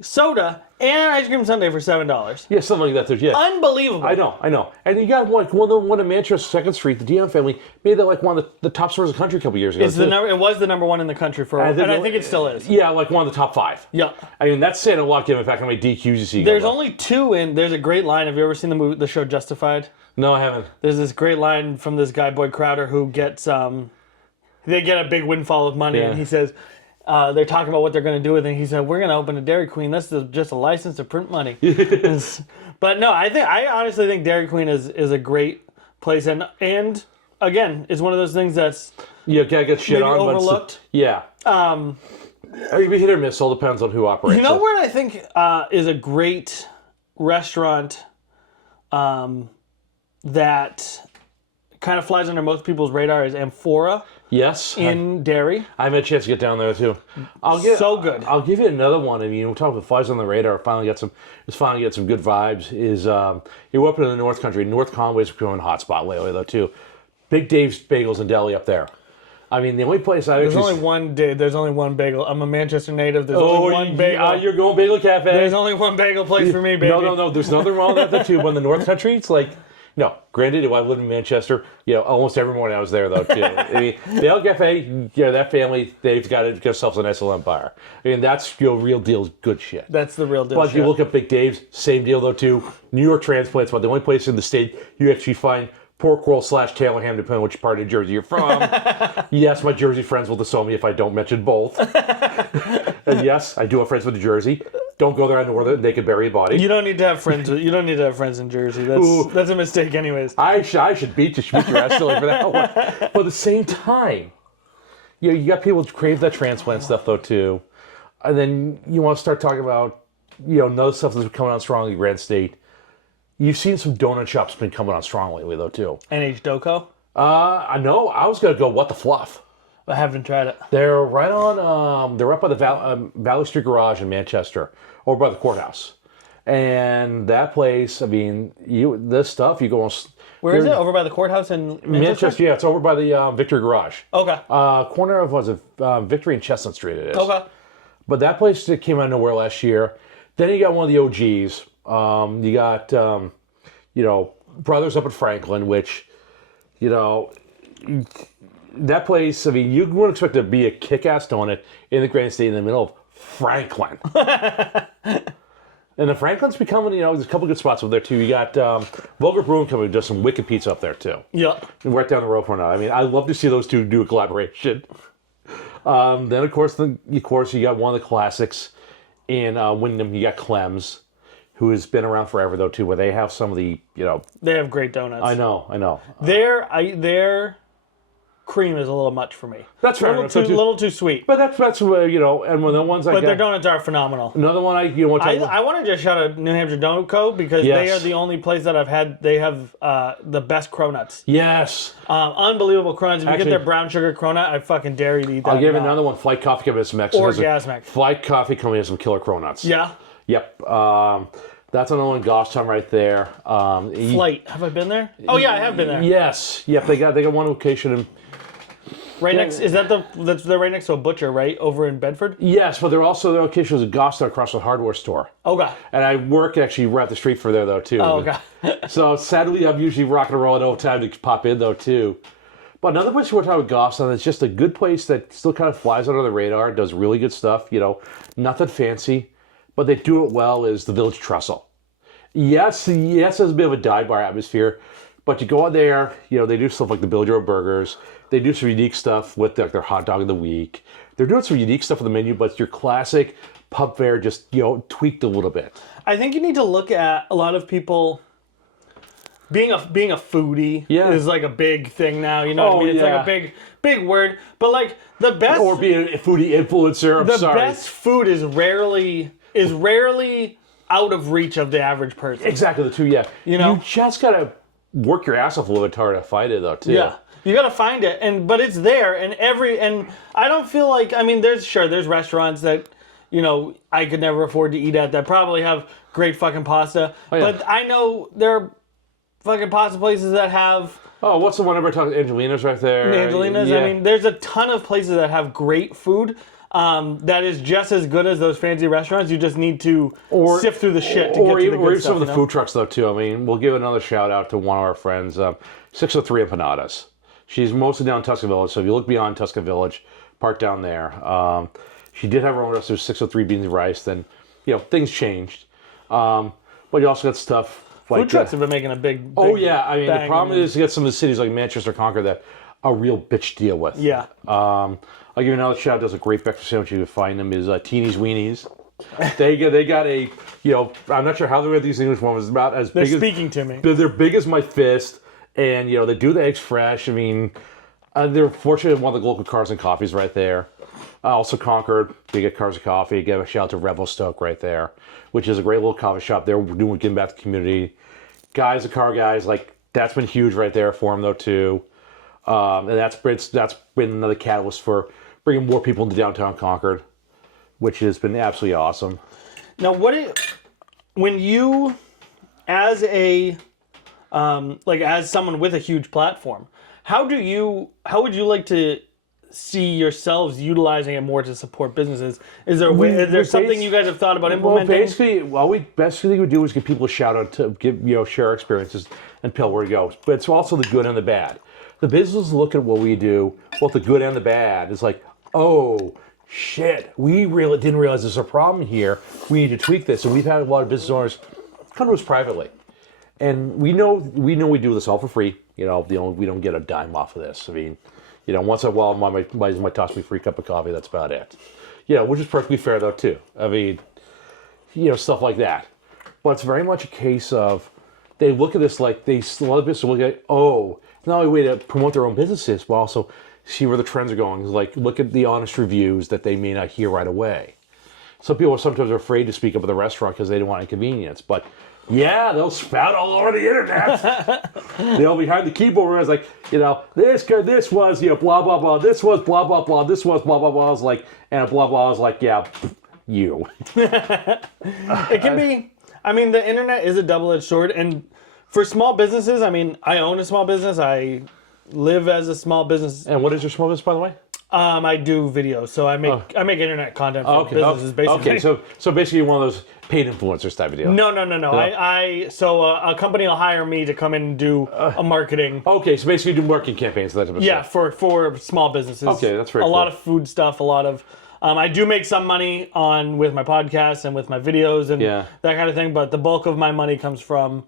soda, and ice cream sundae for $7? Yeah, something like that. Yeah, unbelievable. I know. And you got one in Manchester, 2nd Street. The Dion family made that like one of the top stores in the country a couple years ago. It was the number one in the country for, and I think it still is. Yeah, like one of the top 5. Yeah. I mean, that's saying a lot given the fact how many DQs you see. There's only 2 in. There's a great line. Have you ever seen the show Justified? No, I haven't. There's this great line from this guy Boyd Crowder who gets they get a big windfall of money, and he says. They're talking about what they're going to do with it. And he said, "We're going to open a Dairy Queen. That's just a license to print money." But no, I honestly think Dairy Queen is a great place, and again, it's one of those things that's gotta get shit on, overlooked. But yeah. We hit or miss. All depends on who operates. You know it. what I think is a great restaurant that kind of flies under most people's radar is Amphora Yes. in Derry. I had a chance to get down there too. So good. I'll give you another one. I mean, we're talking about flies on the radar. Finally get some good vibes. Is you're up in the North Country. North Conway's becoming a hot spot lately though too. Big Dave's Bagels and Deli up there. I mean, the only place There's only one bagel. I'm a Manchester native. There's Oh, only one bagel. You're going Bagel Cafe. There's only one bagel place for me, baby. No. There's nothing wrong with that too. But in the North Country, it's like, no. Granted, I've lived in Manchester. Almost every morning I was there though too. I mean, Bagel Cafe. That family, they've got themselves a nice little empire. I mean, that's real deal good shit. That's the real deal. But you look at Big Dave's, same deal though too. New York transplants, but the only place in the state you actually find pork roll / Taylor ham, depending on which part of Jersey you're from. Yes, my Jersey friends will disown me if I don't mention both. And yes, I do have friends with Jersey. Don't go there on Northern; they could bury a body. You don't need to have friends. You don't need to have friends in Jersey. That's a mistake, anyways. I should beat your ass silly for that one. But at the same time, you got people who crave that transplant stuff though too, and then you want to start talking about another stuff that's coming on strong in the Grand State. You've seen some donut shops been coming on strong lately, though, too. NH Doco? I know. I was going to go What the Fluff. I haven't tried it. They're right on, they're up by the Valley Street Garage in Manchester, over by the courthouse. And that place, I mean, this stuff, you go on... Where is it? Over by the courthouse in Manchester? Yeah, it's over by the Victory Garage. Okay. Corner of, Victory and Chestnut Street it is. Okay. But that place that came out of nowhere last year. Then you got one of the OGs. You got, Brothers up at Franklin, which, that place, I mean, you wouldn't expect to be a kick-ass donut in the Grand State in the middle of Franklin. And the Franklin's becoming, there's a couple good spots over there, too. You got Vulgar Brewing coming with just some wicked pizza up there, too. Yeah. And right down the road from now. I mean, I'd love to see those two do a collaboration. Then, of course, you got one of the classics in Wyndham. You got Clem's, who has been around forever, though, too, where they have some of the, They have great donuts. I know. Their cream is a little much for me. That's fair. A little too sweet. But that's and one of the ones I But got. their donuts are phenomenal. Another one I want to just shout out New Hampshire Donut Co. because Yes. they are the only place that I've had. They have the best cronuts. Yes. Unbelievable cronuts. If you Actually- get their brown sugar cronut, I fucking dare you to eat that. I'll give you now. another one. Flight Coffee Company has some excellent. Orgasmic. Flight Coffee Company has some killer cronuts. Yeah. Yep. That's another one in Goffstown right there. Flight. Have I been there? Oh yeah, I have been there. Yes. Yep. They got one location in. Right next. Is that they're right next to a butcher, right? Over in Bedford? Yes, but they're also their location was in Goffstown across the hardware store. Okay. And I work actually right up the street for there though too. Oh, okay. So sadly, I'm usually rocking and rolling all the time to pop in though too. But another place we're talking about Goffstown, it's just a good place that still kind of flies under the radar, does really good stuff. Nothing fancy, but they do it well. Is the Village Trestle? Yes, there's a bit of a dive bar atmosphere, but you go out there, they do stuff like the Bill Joe Burgers. They do some unique stuff with their hot dog of the week. They're doing some unique stuff on the menu, but it's your classic pub fare, just tweaked a little bit. I think you need to look at a lot of people being a foodie is like a big thing now. You know what I mean? It's like a big word. But like the best or being a foodie influencer. Best food is rarely out of reach of the average person. Exactly, the two. Yeah, you just gotta work your ass off a little bit harder to find it though too. Yeah. You gotta find it, but it's there, and I don't feel like there's restaurants that I could never afford to eat at that probably have great fucking pasta, but I know there are fucking pasta places that have. Oh, what's the one everybody talks? Angelina's right there. Angelina's. Yeah. I mean, there's a ton of places that have great food. That is just as good as those fancy restaurants. You just need to sift through the shit to get to the good stuff. Or even some of the food trucks though too. I mean, we'll give another shout out to one of our friends, 603 Empanadas. She's mostly down in Tuscan Village, so if you look beyond Tuscan Village, park down there. She did have her own restaurant, 603 Beans and Rice. Then, things changed. But you also got stuff like food trucks have been making a big. Oh yeah, I mean the problem is you get some of the cities like Manchester, Concord that are a real bitch to deal with. Yeah. I'll give you another shout. Does a great breakfast sandwich. You can find them is Teeny's Weenies. They got a I'm not sure how they got these English ones. About as They're big speaking to me. They're big as my fist. And, they do the eggs fresh. I mean, they're fortunate one of the local cars and coffees right there. Also Concord, you get Cars of Coffee. Give a shout out to Revelstoke right there, which is a great little coffee shop there. We're doing giving back to the community. Guys, the car guys, like that's been huge right there for them though too, and that's been another catalyst for bringing more people into downtown Concord, which has been absolutely awesome. Now, when you, as a, as someone with a huge platform, how would you like to see yourselves utilizing it more to support businesses? Is there a way, is there something you guys have thought about implementing? Well, basically, all we best thing we do is give people a shout out to share our experiences and tell where to go. But it's also the good and the bad. The businesses look at what we do, both the good and the bad. It's like, oh shit, we really didn't realize there's a problem here. We need to tweak this. And we've had a lot of business owners come to us privately, and we know we do this all for free. We don't get a dime off of this. I mean, once in a while, might toss me a free cup of coffee. That's about it. Which is perfectly fair though too. I mean, stuff like that. But it's very much a case of they look at this like a lot of businesses look at, oh, it's not only a way to promote their own businesses, but also see where the trends are going. It's like look at the honest reviews that they may not hear right away. Some people sometimes are afraid to speak up at the restaurant because they don't want inconvenience, but yeah, they'll spout all over the internet. They'll be behind the keyboard where it's like, this was, blah, blah, blah. This was blah, blah, blah. This was blah, blah, blah. It's like, and blah, blah is like, yeah, you. It can be, the internet is a double-edged sword. And for small businesses, I own a small business. I live as a small business. And what is your small business, by the way? I do videos, so I make internet content for businesses, basically. Okay, so basically one of those paid influencers type of deal. No. A company will hire me to come in and do a marketing. Okay, so basically do marketing campaigns, that type of stuff. For small businesses. Okay, that's very cool. A lot of food stuff, a lot of. I do make some money with my podcast and with my videos and that kind of thing, but the bulk of my money comes from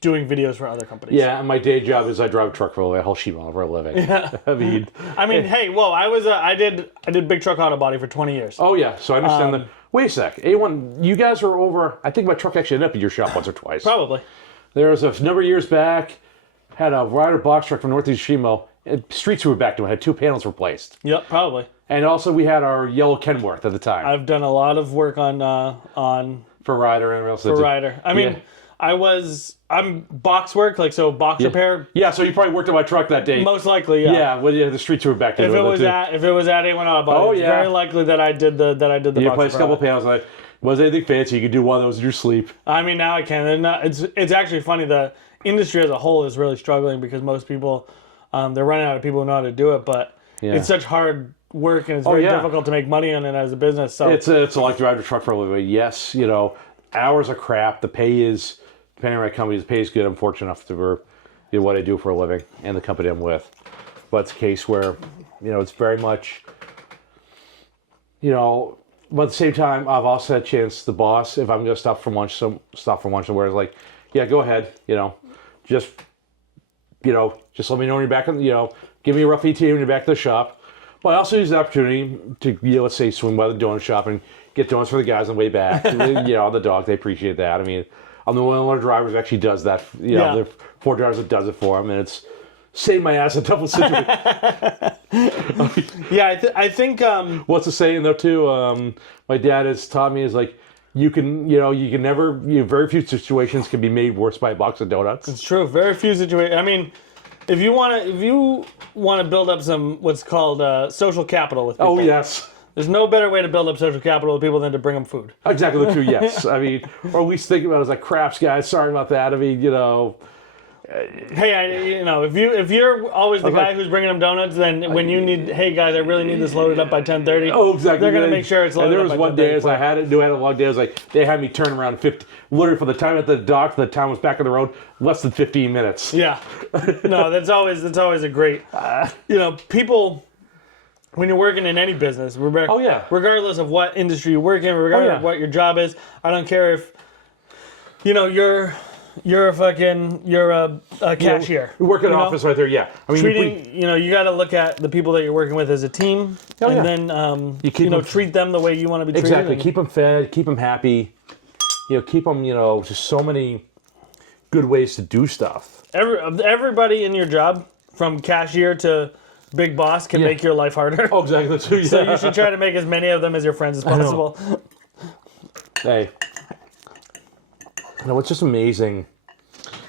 doing videos for other companies. Yeah, and my day job is I drive a truck for a living, a whole sheet metal for a living. Yeah. I did big truck auto body for 20 years. Oh yeah, so I understand that. Wait a sec, A1, you guys are over, I think my truck actually ended up at your shop once or twice. Probably. There was a number of years back, had a Ryder box truck from Northeast Shimo, streets we were back to, had 2 panels replaced. Yep, probably. And also we had our yellow Kenworth at the time. I've done a lot of work on for Ryder and else. For Ryder. I'm box work, box repair. Yeah, so you probably worked on my truck that day. Most likely, yeah. Yeah, well, the streets were back to if it was at A1 Auto Body, it's very likely that I did the box repair. You placed a couple panels, and wasn't anything fancy. You could do one of those in your sleep. Now I can. It's actually funny. The industry as a whole is really struggling because most people, they're running out of people who know how to do it, but it's such hard work and it's very difficult to make money on it as a business. So it's like driving a truck for a living. Yes, hours are crap. The pay is, depending on my company, the pay is good. I'm fortunate enough to do what I do for a living and the company I'm with. But it's a case where, it's very much, but at the same time, I've also had a chance, the boss, if I'm going to stop for lunch somewhere, is like, yeah, go ahead, just let me know when you're back, give me a rough ETA when you're back to the shop. But I also use the opportunity to, let's say, swing by the donut shop and get donuts for the guys on the way back. The dog, they appreciate that. I'm the one of the drivers who actually does that. There are 4 drivers that does it for them, and it's saved my ass a couple situations. I think. What's the saying though too? My dad has taught me is like, you can never, very few situations can be made worse by a box of donuts. It's true. Very few situations. If you want to build up some what's called social capital with people. Oh yes. There's no better way to build up social capital with people than to bring them food. Exactly true. Yes. Or at least think about it as like, craps, guys. Sorry about that. Hey, if you're always the guy who's bringing them donuts, then when you need, hey guys, I really need this loaded up by 10:30. Oh, exactly. They're gonna make sure it's loaded up. And there was one day as I had a long day. I was like, they had me turn around 50, literally from the time at the dock to the time I was back on the road, less than 15 minutes. Yeah. No, that's always a great. People. When you're working in any business, regardless of what industry you work in, regardless of what your job is, I don't care if, you're a cashier. You work in an office right there, yeah. You got to look at the people that you're working with as a team, and then treat them the way you want to be treated. Exactly. Keep them fed, keep them happy. Keep them. Just so many good ways to do stuff. Everybody in your job, from cashier to Big Boss can make your life harder. Oh, exactly. Too, yeah. So you should try to make as many of them as your friends as possible. Hey, it's just amazing.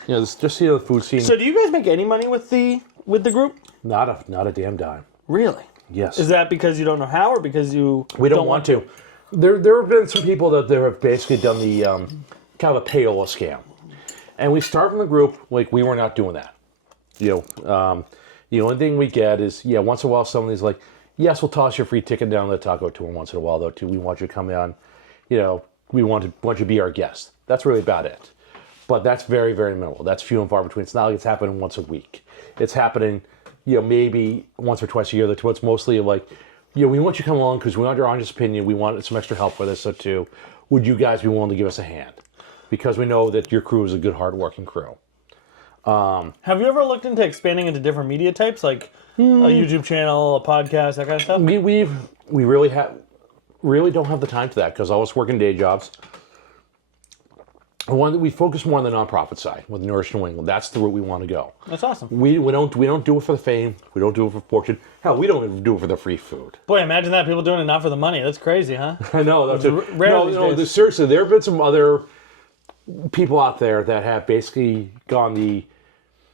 This, just the food scene. So do you guys make any money with the group? Not a damn dime. Really? Yes. Is that because you don't know how, or because you We don't want to. There have been some people that have basically done the kind of a payola scam, and we start from the group like we were not doing that. The only thing we get is once in a while somebody's like, yes, we'll toss you a free ticket down to the taco tour once in a while though too. We want you to come on. We want you to be our guest. That's really about it. But that's very, very minimal. That's few and far between. It's not like it's happening once a week. It's happening, maybe once or twice a year. That's what's mostly like, we want you to come along because we want your honest opinion. We want some extra help with this, so too. Would you guys be willing to give us a hand? Because we know that your crew is a good, hard-working crew. Have you ever looked into expanding into different media types, like a YouTube channel, a podcast, that kind of stuff? We really don't have the time for that because I was working day jobs. We focus more on the nonprofit side with Nourish New England. That's the route we want to go. That's awesome. We don't do it for the fame. We don't do it for fortune. Hell, we don't even do it for the free food. Boy, imagine that, people doing it not for the money. That's crazy, huh? I know. That's rare these days. Seriously, there have been some other people out there that have basically gone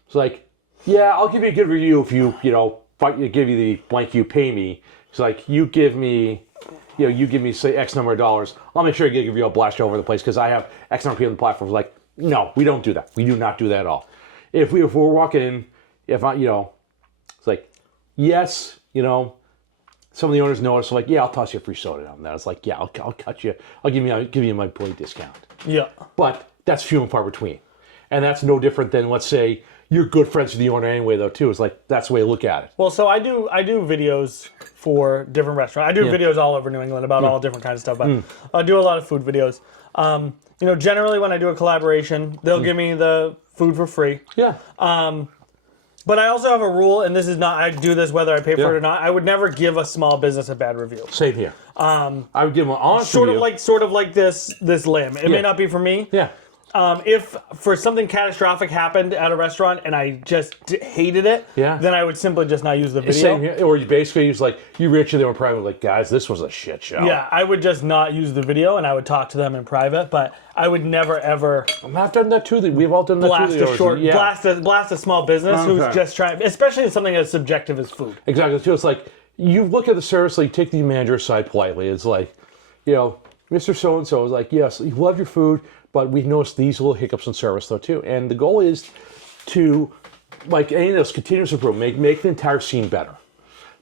it's like, yeah, I'll give you a good review if you give you the blank you pay me. It's like, you give me say X number of dollars. I'll make sure I give you a blast over the place because I have X number of people on the platform. Like, no, we don't do that. We do not do that at all. If we're walking in, it's like, yes, some of the owners notice, like, yeah, I'll toss you a free soda down that. It's like, yeah, I'll cut you. I'll give you my employee discount. Yeah. But that's few and far between. And that's no different than, let's say, you're good friends with the owner anyway, though, too. It's like, that's the way to look at it. Well, so I do videos for different restaurants. I do videos all over New England about all different kinds of stuff. But I do a lot of food videos. Generally when I do a collaboration, they'll give me the food for free. Yeah. But I also have a rule, and this is not, I do this whether I pay for it or not. I would never give a small business a bad review. Same here. I would give them an honest Sort review. of like this limb. It may not be for me. Yeah. If for something catastrophic happened at a restaurant and I just hated it, then I would simply just not use the video. Same here. Or you basically use you reach to them in private, like, guys, this was a shit show. Yeah, I would just not use the video and I would talk to them in private, but I would never ever I've done that too. We've all done that too. Blast a small business who's just trying, especially in something as subjective as food. Exactly. So it's like, you look at the service, like, take the manager aside politely. It's like, Mr. So-and-so is like, yes, you love your food, but we've noticed these little hiccups in service, though, too. And the goal is to, like any of those, continuous improvement, make the entire scene better.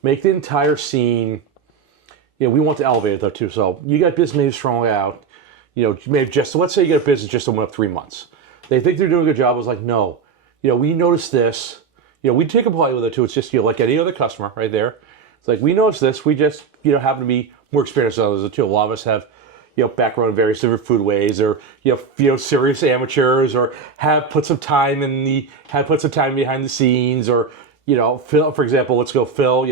Make the entire scene, we want to elevate it, though, too. So you got business maybe strong out, maybe let's say you got a business just went up 3 months. They think they're doing a good job. I was like, no, we noticed this. We take a polite with it, too. It's just, like any other customer right there. It's like, we noticed this. We just, happen to be more experienced than others, too. A lot of us have, background in various different foodways, or serious amateurs, or have put some time behind the scenes, or Phil, for example, let's go Phil.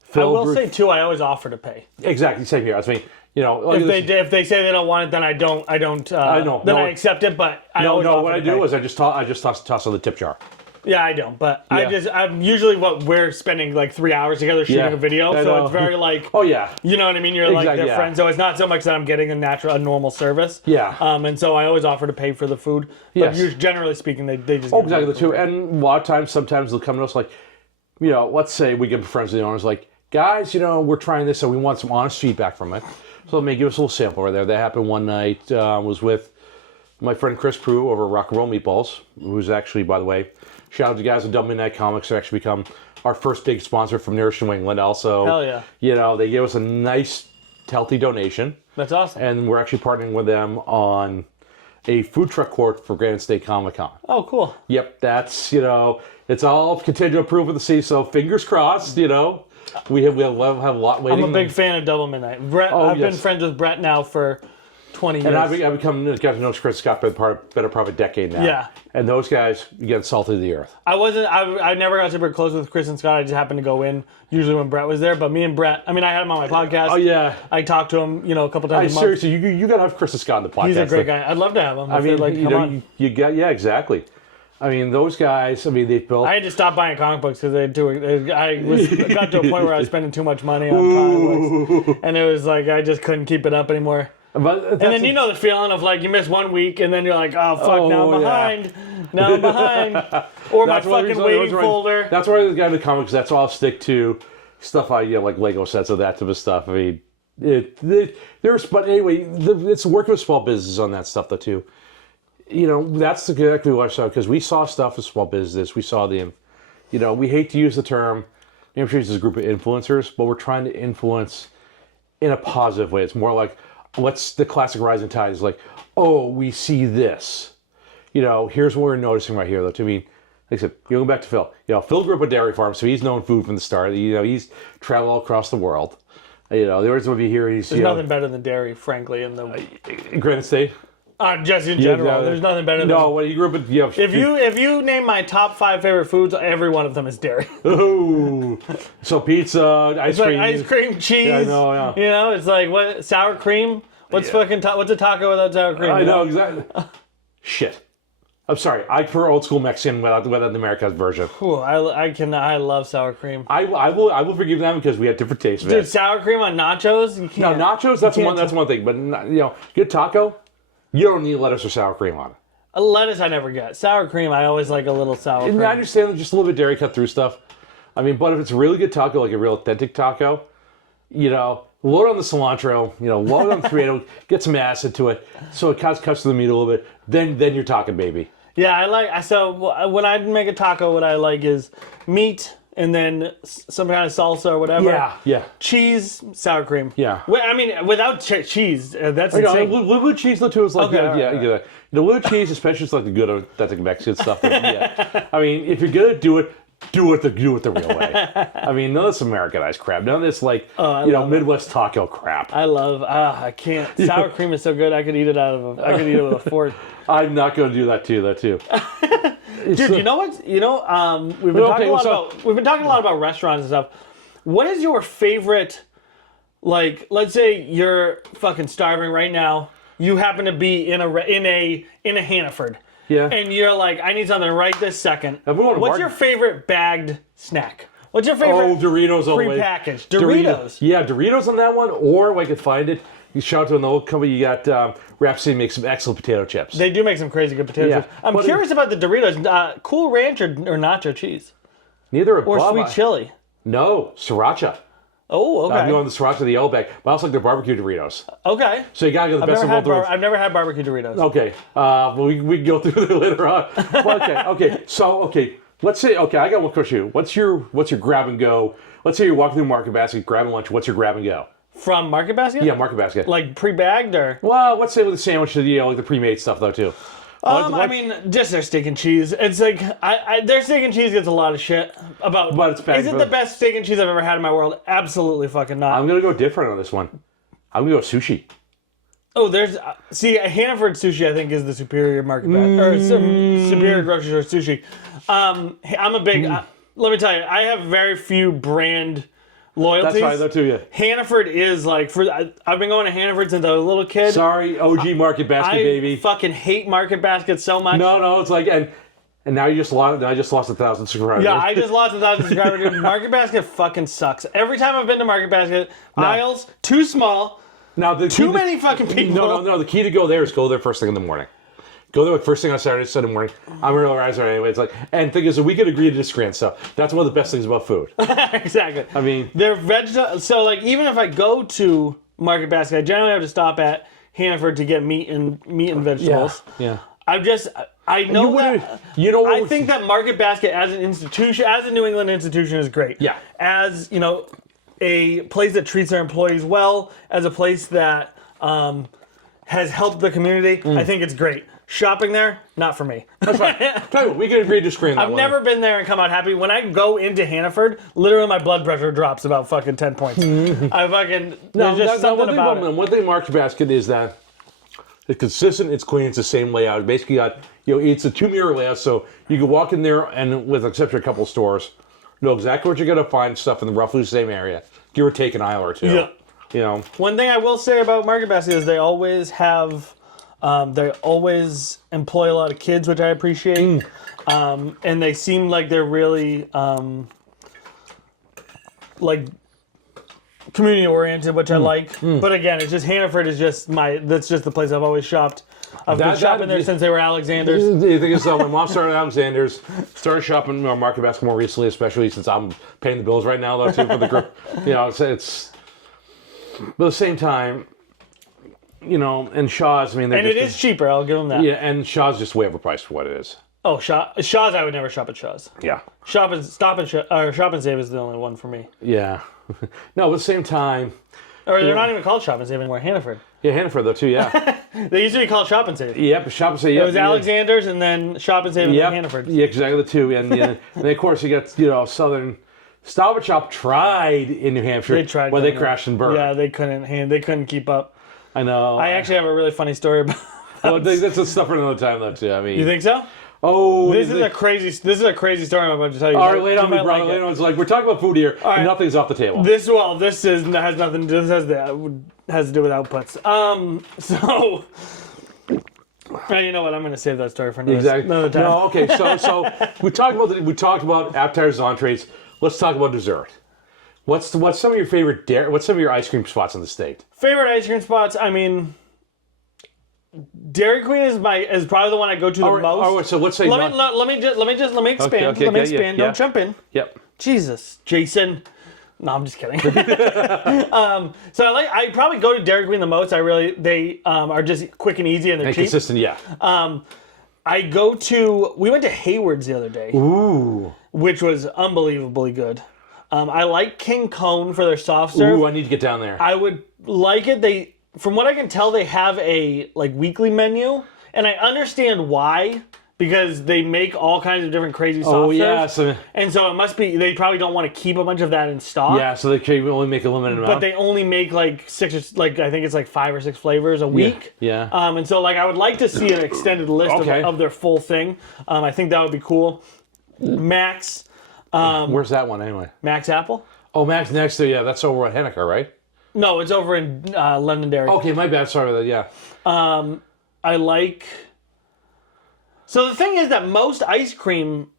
Phil. I will say too, I always offer to pay. Exactly, same here. I mean, if they say they don't want it, then I don't. I accept it. But what I do is I just toss on the tip jar. Yeah, I don't, but I'm usually we're spending like 3 hours together shooting a video, so it's very like, oh yeah, you know what I mean? You're like their friends, so it's not so much that I'm getting a normal service. Yeah. And so I always offer to pay for the food, but generally speaking, they just exactly too. And a lot of times, sometimes they'll come to us like, let's say we get friends with the owners, like, guys, we're trying this, so we want some honest feedback from it. So they may give us a little sample right there. That happened one night. Was with my friend Chris Prue over at Rock and Roll Meatballs, who's actually, by the way, shout out to the guys at Double Midnight Comics, who actually become our first big sponsor from Nourish New England. Also, hell yeah. They gave us a nice, healthy donation. That's awesome. And we're actually partnering with them on a food truck court for Granite State Comic Con. Oh, cool. Yep, that's, it's all contingent approval to see, so fingers crossed, we have a lot waiting. I'm a big fan of Double Midnight. Brett, I've been friends with Brett now for 20 years. And I've got to know Chris Scott for better part of a decade now. Yeah. And those guys, get salted to the earth. I never got super close with Chris and Scott. I just happened to go in usually when Brett was there. But me and Brett, I had him on my podcast. Oh, yeah. I talked to him, a couple times a month. Seriously, you got to have Chris and Scott on the podcast. He's a great guy. I'd love to have him. Come on. Yeah, exactly. I mean, those guys. I mean, they've built. I had to stop buying comic books because got to a point where I was spending too much money on comic books, and it was like I just couldn't keep it up anymore. But And then you know the feeling of like you miss 1 week and then you're like, oh fuck, now I'm behind. Now I'm behind. Or my fucking waiting folder. That's why the guy in the comics. That's all I'll stick to stuff like Lego sets of that type of stuff. I mean, there's but anyway, it's working with small businesses on that stuff though too. You know, that's exactly what I saw because we saw stuff with small business. We saw the, you know, we hate to use the term. New Hampshire is a group of influencers, but we're trying to influence in a positive way. It's more like what's the classic rising tide is like, oh, we see this. You know, here's what we're noticing right here, though. I mean, like I said, you go back to Phil. You know, Phil grew up a dairy farm, so he's known food from the start. You know, he's traveled all across the world. You know, the words will be here. There's nothing better than dairy, frankly, in the Granite State. Just in general, there's nothing better than. No, when you grew up, if you name my top 5 favorite foods, every one of them is dairy. Ooh, so pizza, ice cream, like ice cream, cheese. Yeah, I know, yeah. You know, it's like what sour cream. What's what's a taco without sour cream? I know exactly. Shit. I'm sorry. I prefer old school Mexican without the America's version. Ooh, I love sour cream. I will forgive them because we have different tastes. Dude, sour cream on nachos? You can't. No, nachos. That's one thing. But you know, good taco. You don't need lettuce or sour cream on it. A lettuce I never get. Sour cream I always like a little sour cream. And I understand just a little bit dairy cut through stuff. I mean, but if it's a really good taco, like a real authentic taco, you know, load on the cilantro, you know, load on the tomato, get some acid to it, so it cuts through the meat a little bit. Then you're talking, baby. Yeah, so when I make a taco, what I like is meat and then some kind of salsa or whatever. Yeah. Cheese, sour cream. Yeah. I mean, without cheese, that's I know, insane. blue cheese though too is like Okay, yeah. The blue cheese, especially it's like the good authentic Mexican stuff. Yeah. I mean, if you're gonna do it the real way. I mean, none of this Americanized crap. None of this like Midwest taco crap. I love. I can't. Sour cream is so good. I could eat it with a fork. I'm not going to do that too. Dude, you know what? You know, we've been talking a lot about restaurants and stuff. What is your favorite? Like, let's say you're fucking starving right now. You happen to be in a Hannaford. Yeah. And you're like, I need something right this second. What's your favorite bagged snack? What's your favorite? Oh, Doritos all the way. Prepackaged Doritos. Yeah, Doritos on that one, or if I could find it. You shout out to an old company. You got Rhapsody makes some excellent potato chips. They do make some crazy good potato chips. I'm curious about the Doritos. Cool Ranch or nacho cheese? Neither or sweet chili. No, sriracha. Oh, okay. I'm going the sriracha, the yellow bag, but I also like the barbecue Doritos. Okay. So you gotta get the best of both worlds. I've never had barbecue Doritos. Okay. Well, we can go through that later on. Okay. So, let's say, I got one question. What's your grab and go? Let's say you're walking through Market Basket, grabbing lunch. What's your grab and go? From Market Basket? Yeah, Market Basket. Like pre-bagged or? Well, let's say with a sandwich, like the pre-made stuff though too. I mean, just their steak and cheese. It's like their steak and cheese gets a lot of shit about. But it's bagged. Is it the best steak and cheese I've ever had in my world? Absolutely fucking not. I'm gonna go different on this one. I'm gonna go sushi. Oh, there's Hannaford sushi. I think is the superior market or superior grocery store sushi. I'm a big. Let me tell you, I have very few brand loyalties. That's right, though too. Yeah. Hannaford is like I've been going to Hannaford since I was a little kid. Sorry, OG Market Basket, baby. I fucking hate Market Basket so much. No, it's like and now you just lost. I just lost 1,000 subscribers. Yeah, I just lost 1,000 subscribers. Market Basket fucking sucks. Every time I've been to Market Basket, aisles too small. Now too many fucking people. No. The key to go there is go there first thing in the morning. Go there first thing on Sunday morning. I'm a real riser anyway. It's like, and the thing is, we could agree to disagree on stuff. That's one of the best things about food. Exactly. I mean, they're vegetable. So like, even if I go to Market Basket, I generally have to stop at Hannaford to get meat and vegetables. Yeah. I think that Market Basket as an institution, as a New England institution, is great. Yeah. As a place that treats their employees well, as a place that has helped the community, I think it's great. Shopping there, not for me. That's right. Tell you what, we can agree to disagree on that I've never been there and come out happy. When I go into Hannaford, literally my blood pressure drops about fucking 10 points. There's just something about it. One thing Market Basket is that it's consistent, it's clean, it's the same layout. Basically got, it's a 2-mirror layout, so you can walk in there and with exception of a couple of stores, know exactly what you're going to find, stuff in the roughly the same area. Give or take an aisle or two. Yeah. One thing I will say about Market Basket is they always have... they always employ a lot of kids, which I appreciate. and they seem like they're really like community oriented, which I like. But again, it's just Hannaford is just that's just the place I've always shopped. I've been shopping there since they were Alexander's. The thing is, though, my mom started at Alexander's, started shopping Market Basket more recently, especially since I'm paying the bills right now, though, too, for the group. You know, it's but at the same time, you know, and Shaw's, I mean, And it is cheaper, I'll give them that. Yeah, and Shaw's just way overpriced for what it is. Oh, Shaw's, I would never shop at Shaw's. Yeah. Shop and Shop and Save is the only one for me. Yeah. No, but at the same time. Or they're not even called Shop and Save anymore. Hannaford. Yeah, Hannaford though too. Yeah. They used to be called Shop and Save. Yep. Shop and Save. Yep, It was Alexander's and then Shop and Save and then Hannaford. Yeah, exactly the two. And, and then of course you got Southern. Stop and Shop tried in New Hampshire. They tried. But they crashed and burned. Yeah, they couldn't keep up. I know. I actually have a really funny story about. Well, that's a stuff for another time though too. I mean. You think so? Oh, This is a crazy story I'm about to tell you. All right, lay it on me, might brother. like Lay it on. It's like we're talking about food here, right. and nothing's off the table. This has nothing. This has to do with outputs. So. You know what? I'm going to save that story for another time. No, okay. So we talked about appetizers, entrees. Let's talk about dessert. What's some of your favorite what's some of your ice cream spots in the state? Favorite ice cream spots? I mean, Dairy Queen is probably the one I go to the most. All right, so let's say let me expand. Okay, let me okay, expand. yeah. Don't jump in. Yep. Jesus, Jason. No, I'm just kidding. So I probably go to Dairy Queen the most. They are just quick and easy and they're And cheap. consistent, yeah. We went to Hayward's the other day, Ooh. which was unbelievably good. I like King Cone for their soft serve. Ooh, I need to get down there. I would like it. From what I can tell, they have a weekly menu, and I understand why, because they make all kinds of different crazy soft Oh serves. yeah, And so it must be they probably don't want to keep a bunch of that in stock. yeah. So they can only make a limited amount. But they only make six, I think it's 5 or 6 flavors a week. Yeah. And so I would like to see an extended list Okay. of their full thing. I think that would be cool. Max. Where's that one anyway? Max Apple. Oh, Max next to that's over at Henniker, right? No, it's over in Londonderry. Okay, my bad. Sorry about that. Yeah. I like. So the thing is that most ice cream,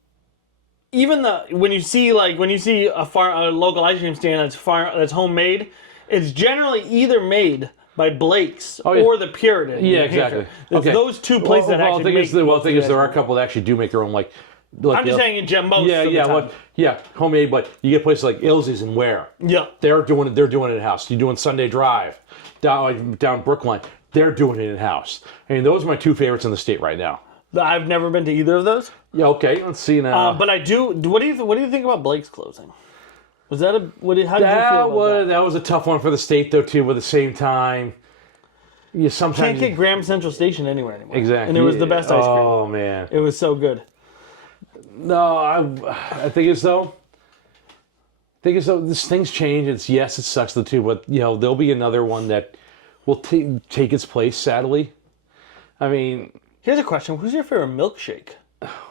even when you see a local ice cream stand that's homemade, it's generally either made by Blake's or the Puritan. Yeah, in New Hampshire. exactly. It's Okay. those two places that actually make. The thing is, there are a couple that actually do make their own I'm just saying in most Yeah, of the yeah, time. homemade. But you get places like Ilse's and Ware. Yeah. They're doing it in house. You're doing Sunday Drive down Brookline. They're doing it in house. I mean, those are my two favorites in the state right now. I've never been to either of those. Yeah. Okay. Let's see now. But I do. What do you think about Blake's closing? Was that how did you feel about that? That was a tough one for the state though too. But at the same time, you sometimes Can't get Graham Central Station anywhere anymore. Exactly. And it was the best ice cream. Oh man. It was so good. No, I think it's though. This things change. It sucks the two, but there'll be another one that will take its place. Sadly, I mean, here's a question: who's your favorite milkshake?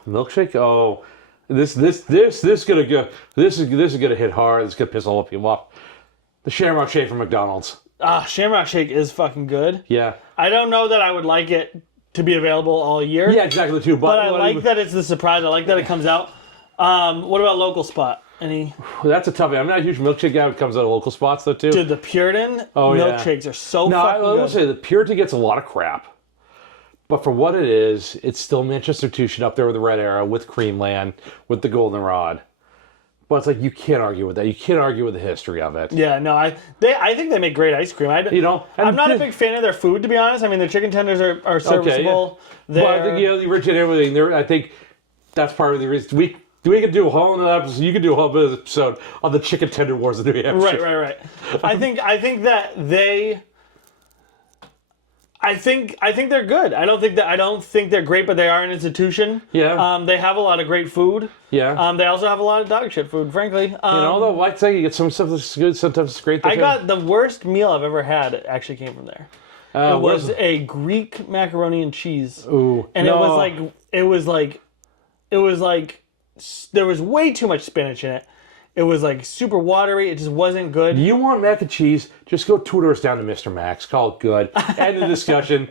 Milkshake? Oh, this is gonna go. This is gonna hit hard. It's gonna piss all of people off. The Shamrock Shake from McDonald's. Shamrock Shake is fucking good. Yeah. I don't know that I would like it to be available all year. Yeah, exactly. Too. But I like that it's the surprise. I like that it comes out. What about local spot? Any? That's a tough one. I'm not a huge milkshake guy when it comes out of local spots though too. Dude, the Puritan milkshakes are so fucking good. I will say the Puritan gets a lot of crap. But for what it is, it's still Manchester Tuition up there with the Red Arrow, with Creamland, with the Goldenrod. But it's like you can't argue with that. You can't argue with the history of it. Yeah, no, I think they make great ice cream. I'm not a big fan of their food, to be honest. I mean, their chicken tenders are serviceable. Okay, yeah. Well, I think the origin everything. I think that's part of the reason we could do a whole another episode. You could do a whole episode on the chicken tender wars of New Hampshire. Right. I think that they. I think they're good. I don't think they're great, but they are an institution. Yeah. They have a lot of great food. Yeah. They also have a lot of dog shit food, frankly. Though, I tell you get some stuff that's good, sometimes it's great. I got the worst meal I've ever had. It actually came from there. It was a Greek macaroni and cheese. Ooh. And it was like there was way too much spinach in it. It was like super watery. It just wasn't good. You want mac and cheese? Just go 2 doors down to Mr. Max. Call it good. End of discussion.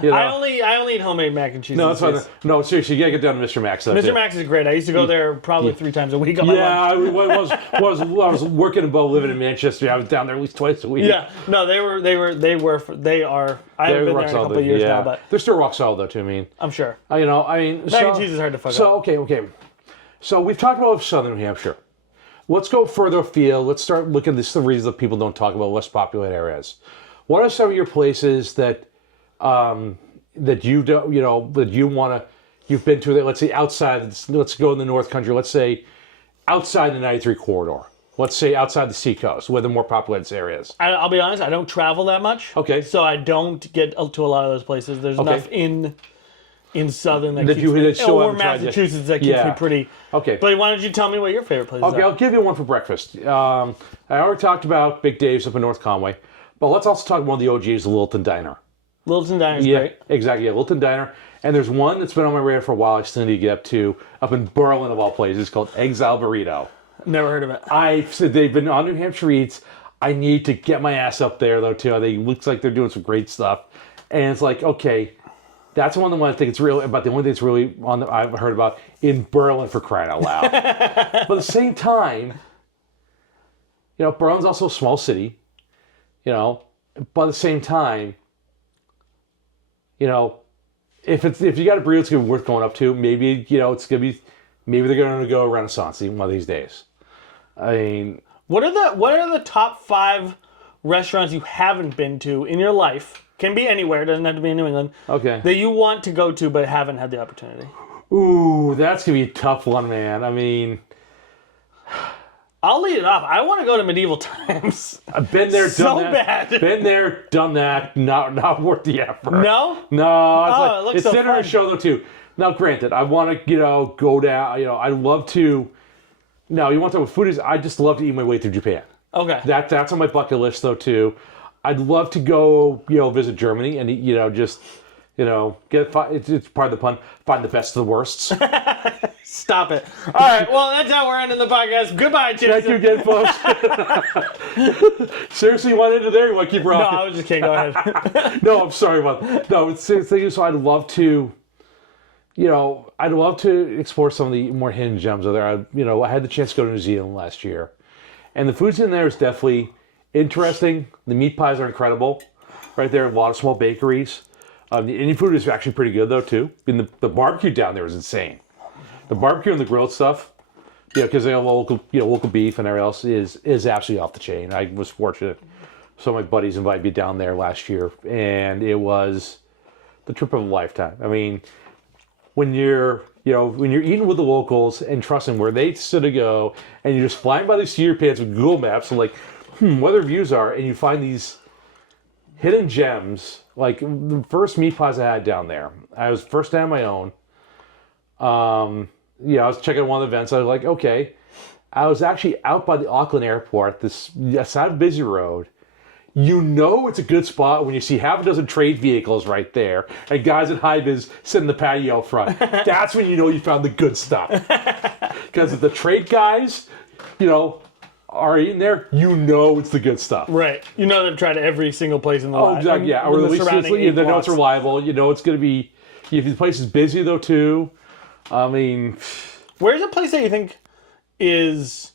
You know. I only eat homemade mac and cheese. No, these that's fine. days. No, seriously, you gotta get down to Mr. Max. Mr. Max is great. I used to go there probably 3 times a week on my lunch. Yeah, I was working about living in Manchester. I was down there at least twice a week. Yeah, no, they are. I haven't been there in a couple of years now, but they're still rock solid though too. I mean, I'm sure. I mean, Mac and cheese is hard to fuck up. So okay. So we've talked about Southern New Hampshire. Let's go further afield. Let's start looking at the reasons that people don't talk about less populated areas. What are some of your places that that you don't, that you've been to that, let's say outside, let's go in the North Country, let's say outside the 93 corridor. Let's say outside the seacoast, where the more populated areas. I'll be honest, I don't travel that much. Okay. So I don't get to a lot of those places. There's enough in Southern that keeps me, still or haven't tried yet. Massachusetts that keeps me pretty. Okay. But why don't you tell me what your favorite places Okay, are? I'll give you one for breakfast. I already talked about Big Dave's up in North Conway, but let's also talk about one of the OGs, the Littleton Diner. Littleton Diner's Yeah, great. exactly. Yeah, Littleton Diner. And there's one that's been on my radar for a while. I still need to get up in Berlin of all places. It's called Exile Burrito. Never heard of it. I've said they've been on New Hampshire Eats. I need to get my ass up there though too. They looks like they're doing some great stuff, and it's like okay, that's one of the ones I think it's really about. The only thing that's really I've heard about in Berlin for crying out loud. But at the same time, Berlin's also a small city. But at the same time, if you got a burrito, it's gonna be worth going up to. Maybe it's gonna be. Maybe they're gonna go Renaissance one of these days. I mean, what are the top 5 restaurants you haven't been to in your life? Can be anywhere, doesn't have to be in New England. okay. That you want to go to but haven't had the opportunity. Ooh, that's gonna be a tough one, man. I mean, I'll lead it off. I want to go to medieval times. I've been there, done So that. bad. Been there, done that. Not worth the effort. No? No, Oh, it looks it's so dinner and fun. show though too. Now, granted, I want to go down. I'd love to. No, you want to talk about food? I just love to eat my way through Japan. Okay. That's on my bucket list though too. I'd love to go, visit Germany and just, it's part of the pun. Find the best of the worsts. Stop it. All right. Well, that's how we're ending the podcast. Goodbye, Jason. Thank you again, folks. Seriously, you want into there? You want to keep No, rocking? I was just kidding. Go ahead. No, I'm sorry about that. No, it's the thing is, so I'd love to, I'd love to explore some of the more hidden gems out there. I had the chance to go to New Zealand last year, and the foods in there is definitely interesting. The meat pies are incredible. Right there, a lot of small bakeries. The Indian food is actually pretty good though too. And the barbecue down there is insane. The barbecue and the grilled stuff, because they have local beef and everything else is absolutely off the chain. I was fortunate. So my buddies invited me down there last year, and it was the trip of a lifetime. I mean, when you're eating with the locals and trusting where they stood to go, and you're just flying by the seat of your pants with Google Maps and like, what their views are, and you find these hidden gems. Like the first meat pies I had down there, I was first day on my own. I was checking one of the events. I was like, okay. I was actually out by the Auckland airport, this side of busy road. It's a good spot when you see half a dozen trade vehicles right there and guys in high vis sitting in the patio out front. That's when you found the good stuff. Because if the trade guys, are eating there, it's the good stuff. Right. They've tried every single place in the Oh, exactly. Yeah, or at least they know it's reliable. It's going to be. If the place is busy though too, I mean, where's a place that you think is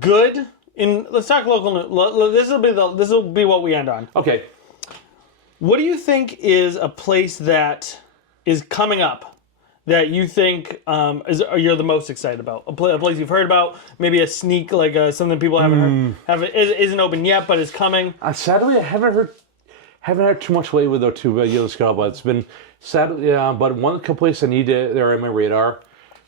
good? Let's talk local. This will be what we end on. okay. What do you think is a place that is coming up that you think you're the most excited about? A place you've heard about, maybe a sneak, like something people haven't isn't open yet, but is coming. Sadly, I haven't heard too much lately though too about Yellow Skull, but it's been sad. But one place I need to, they're on my radar.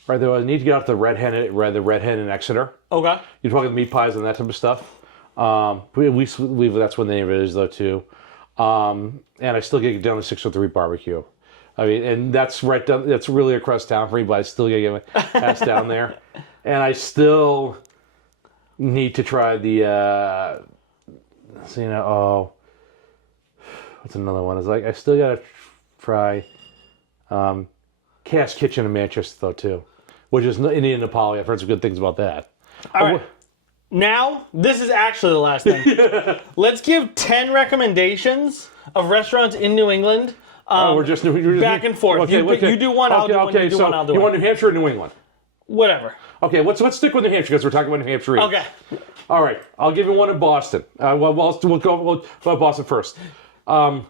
Right there, I need to get out the Red Hen in Exeter. Okay. You're talking meat pies and that type of stuff. We at least believe that's what the name of it is though too. And I still get down to 603 barbecue. I mean, and that's right down. That's really across town for me, but I still gotta get my ass down there. And I still need to try the. What's another one? It's like I still gotta try Chaos Kitchen in Manchester though too, which is Indian Nepali. I've heard some good things about that. All right. Now, this is actually the last thing. Let's give 10 recommendations of restaurants in New England. we're just back and forth. You do one, I'll do one. You do one, I'll do you one. want New Hampshire or New England? Whatever. Okay, let's stick with New Hampshire because we're talking about New Hampshire. Okay. All right, I'll give you one in Boston. We'll go Boston first. Hokkaido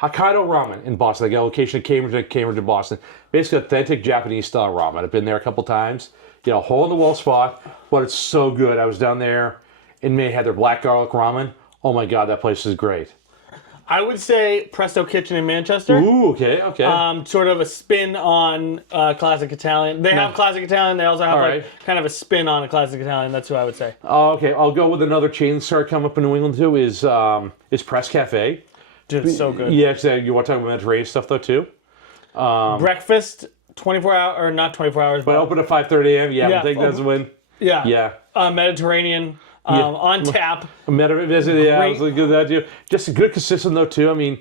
Ramen in Boston. They got a location in Cambridge and Boston. Basically, authentic Japanese style ramen. I've been there a couple times. Hole in the wall spot, but it's so good. I was down there in May, had their black garlic ramen. Oh my God, that place is great. I would say Presto Kitchen in Manchester. Ooh, okay. Sort of a spin on classic Italian. They have classic Italian. They also have kind of a spin on a classic Italian. That's who I would say. Okay, I'll go with another chain that started coming up in New England too. Is Press Cafe. Dude, it's so good. Yeah, you want to talk about Mediterranean stuff though too. Breakfast, 24 hours or not 24 hours, but open at 5:30 a.m. Yeah, I think that's a win. Yeah. Mediterranean. On tap. Yeah, I was good at that too. Just a good consistent though too. I mean,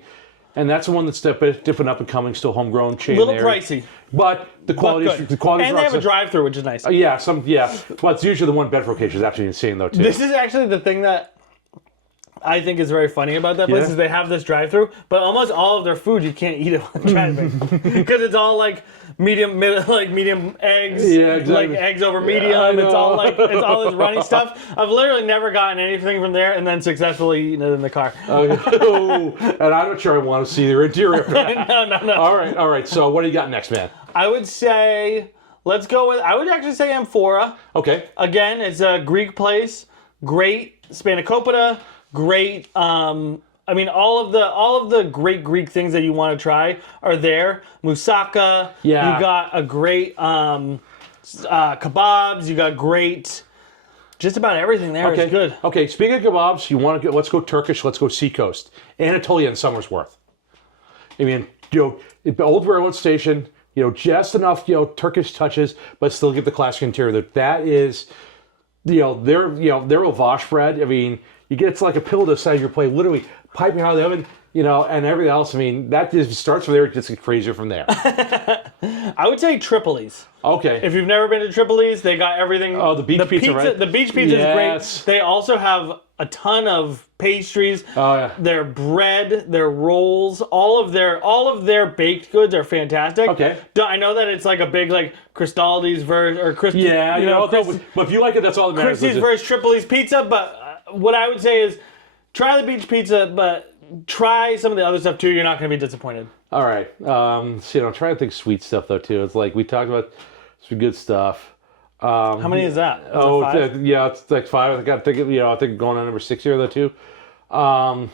and that's the one that's different up and coming, still homegrown chain. A little there. pricey, but the quality is and they have a drive-through, which is nice. Well, it's usually the one Bedford location is absolutely insane though too. This is actually the thing that I think is very funny about that place is they have this drive-through, but almost all of their food you can't eat it while driving because it's all like medium eggs, like eggs over medium. It's all this runny stuff. I've literally never gotten anything from there and then successfully eaten it in the car. And I'm not sure I want to see their interior. No. All right. So what do you got next, man? I would say I would actually say Amphora. Okay. Again, it's a Greek place. Great spanakopita. Great. I mean, all of the great Greek things that you want to try are there. Moussaka. Yeah. You got a great kebabs. You got great. Just about everything there is good. Okay. Speaking of kebabs, let's go Turkish. Let's go Seacoast, Anatolia, and Somersworth. I mean, old railroad station. Just enough Turkish touches, but still get the classic interior. That is, their lavash bread. I mean. It's like a pill to the side of your plate, literally piping out of the oven, and everything else. I mean, that just starts from there, it just gets crazier from there. I would say Tripoli's. Okay. If you've never been to Tripoli's, they got everything. Oh, the beach pizza, right? The beach pizza is great. They also have a ton of pastries. Oh yeah. Their bread, their rolls, all of their baked goods are fantastic. Okay. I know that it's like a big Cristaldi's versus or Christie. Yeah, but if you like it, that's all that matters. Christie's versus Tripoli's pizza, but what I would say is try the beach pizza, but try some of the other stuff too. You're not going to be disappointed. All right. I'm trying to think sweet stuff though too. It's like we talked about some good stuff. How many is that? Is it 5? Yeah, it's like 5. I got to think. I think going on number 6 here though too. I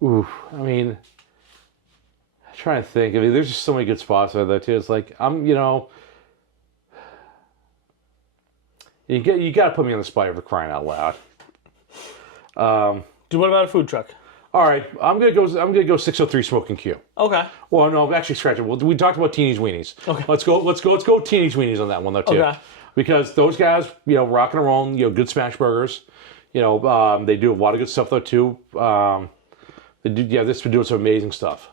mean, I'm trying to think. I mean, there's just so many good spots out there too. It's like you got to put me on the spot for crying out loud. What about a food truck? All right, I'm gonna go 603 Smoking Q. Okay. Well, no, actually, scratch it. We talked about Teeny's Weenies. Okay. Let's go Teeny's Weenies on that one though too. Okay. Because those guys, rock and roll, good smash burgers. They do a lot of good stuff though too. They've been doing some amazing stuff.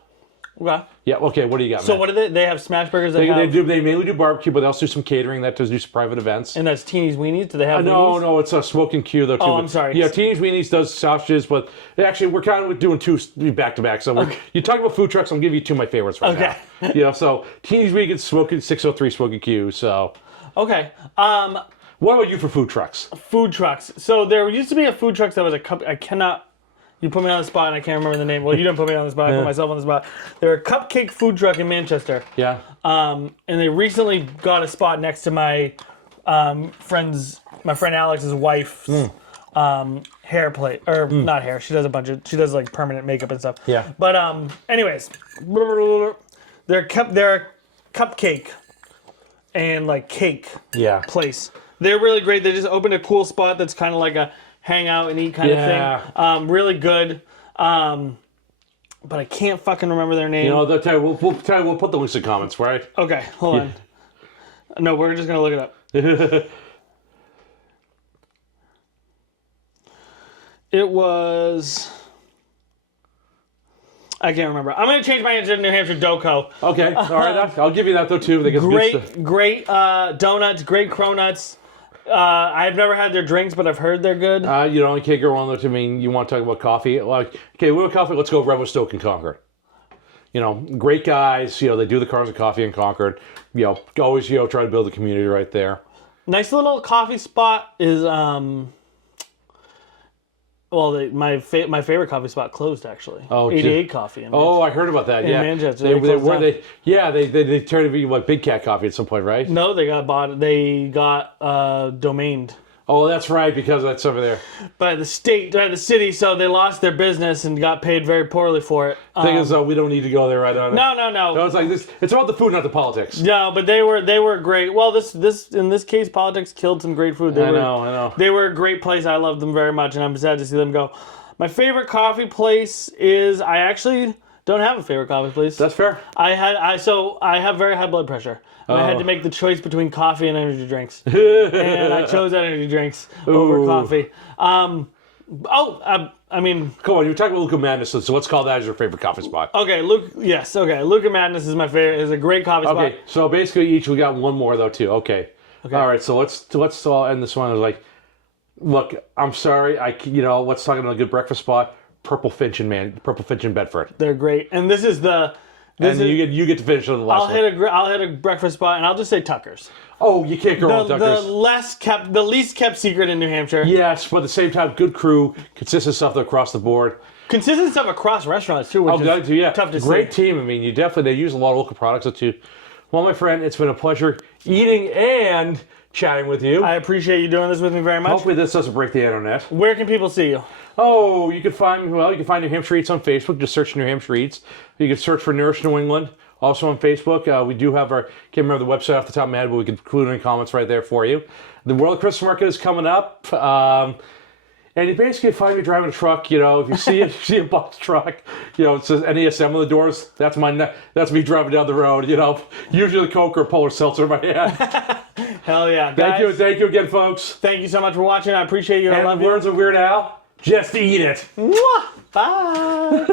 Okay. Yeah. Okay. What do you got? So man? what do they have? Smash burgers. They mainly do barbecue, but they also do some catering. That does do some private events. And that's Teeny's Weenies. Do they have? No, it's a Smoking Q though too. Oh, I'm sorry. Yeah, Teeny's Weenies does sausages, but actually we're kind of doing 2 back to back. So you talk about food trucks, I'm giving you 2 of my favorites right now. So Teeny's Weenies, Smoking 603 Smoking Q. So okay. What about you for food trucks? Food trucks. So there used to be a food truck that was a cup. I cannot. You put me on the spot and I can't remember the name. Well, you didn't put me on the spot. I put myself on the spot. They're a cupcake food truck in Manchester. Yeah. And they recently got a spot next to my friend Alex's wife's hair plate, or not hair. She does like permanent makeup and stuff. Yeah. But anyways, they're a cupcake and like cake place. They're really great. They just opened a cool spot that's kind of like a hang out and eat kind of thing. Really good. But I can't fucking remember their name. They'll tell you, we'll put the links in the comments, right? Okay, hold on. No, we're just gonna look it up. It was. I can't remember. I'm gonna change my answer to New Hampshire Doco. Okay, all right. I'll give you that though too. They get great donuts, great cronuts. I've never had their drinks, but I've heard they're good. You only can't go wrong with. I mean, you want to talk about coffee? Like, okay, we want coffee. Let's go Rebel Stoke in Concord. Great guys. They do the cars of coffee in Concord. Always try to build a community right there. Nice little coffee spot is my favorite coffee spot closed actually. Oh, 88 Coffee. I heard about that. Yeah, Manchester. They turned to be like Big Cat Coffee at some point, right? No, they got bought. They got domained Oh, that's right, because that's over there. by the city, so they lost their business and got paid very poorly for it. Thing is, we don't need to go there right on it. No. No, it's like this. It's about the food, not the politics. No, but they were great. Well, this in this case, politics killed some great food. I know. They were a great place. I loved them very much, and I'm sad to see them go. My favorite coffee place is I actually don't have a favorite coffee place. That's fair. I have very high blood pressure. And I had to make the choice between coffee and energy drinks, and I chose energy drinks over coffee. I mean, Come on, you were talking about Luca Madness, so let's call that as your favorite coffee spot. okay, Luca Madness is my favorite. Is a great coffee spot. Okay, so basically we got one more though too. Okay. All right, so let's all end this one. I was like, look, I'm sorry. Let's talk about a good breakfast spot. Purple Finch in Bedford. They're great, and this is the. You get to finish on the last one. I'll hit a breakfast spot, and I'll just say Tucker's. Oh, you can't go wrong with Tucker's. The least kept secret in New Hampshire. Yes, but at the same time, good crew, consistent stuff across the board. Consistent stuff across restaurants too, which is tough to see. Great team. I mean, they use a lot of local products too. Well, my friend, it's been a pleasure eating and chatting with you. I appreciate you doing this with me very much. Hopefully this doesn't break the internet. Where can people see you? Oh, you can find New Hampshire Eats on Facebook. Just search New Hampshire Eats. You can search for Nourish New England. Also on Facebook. We do have can't remember the website off the top of my head, but we can include in comments right there for you. The World Christmas Market is coming up. And you basically find me driving a truck, if you see a box truck, it says any assembly the doors, that's me driving down the road, usually a Coke or a Polar Seltzer in my hand. Hell yeah. Guys, Thank you again, folks. Thank you so much for watching. I appreciate you. I love And words of Weird Al, just eat it. Mwah! Bye.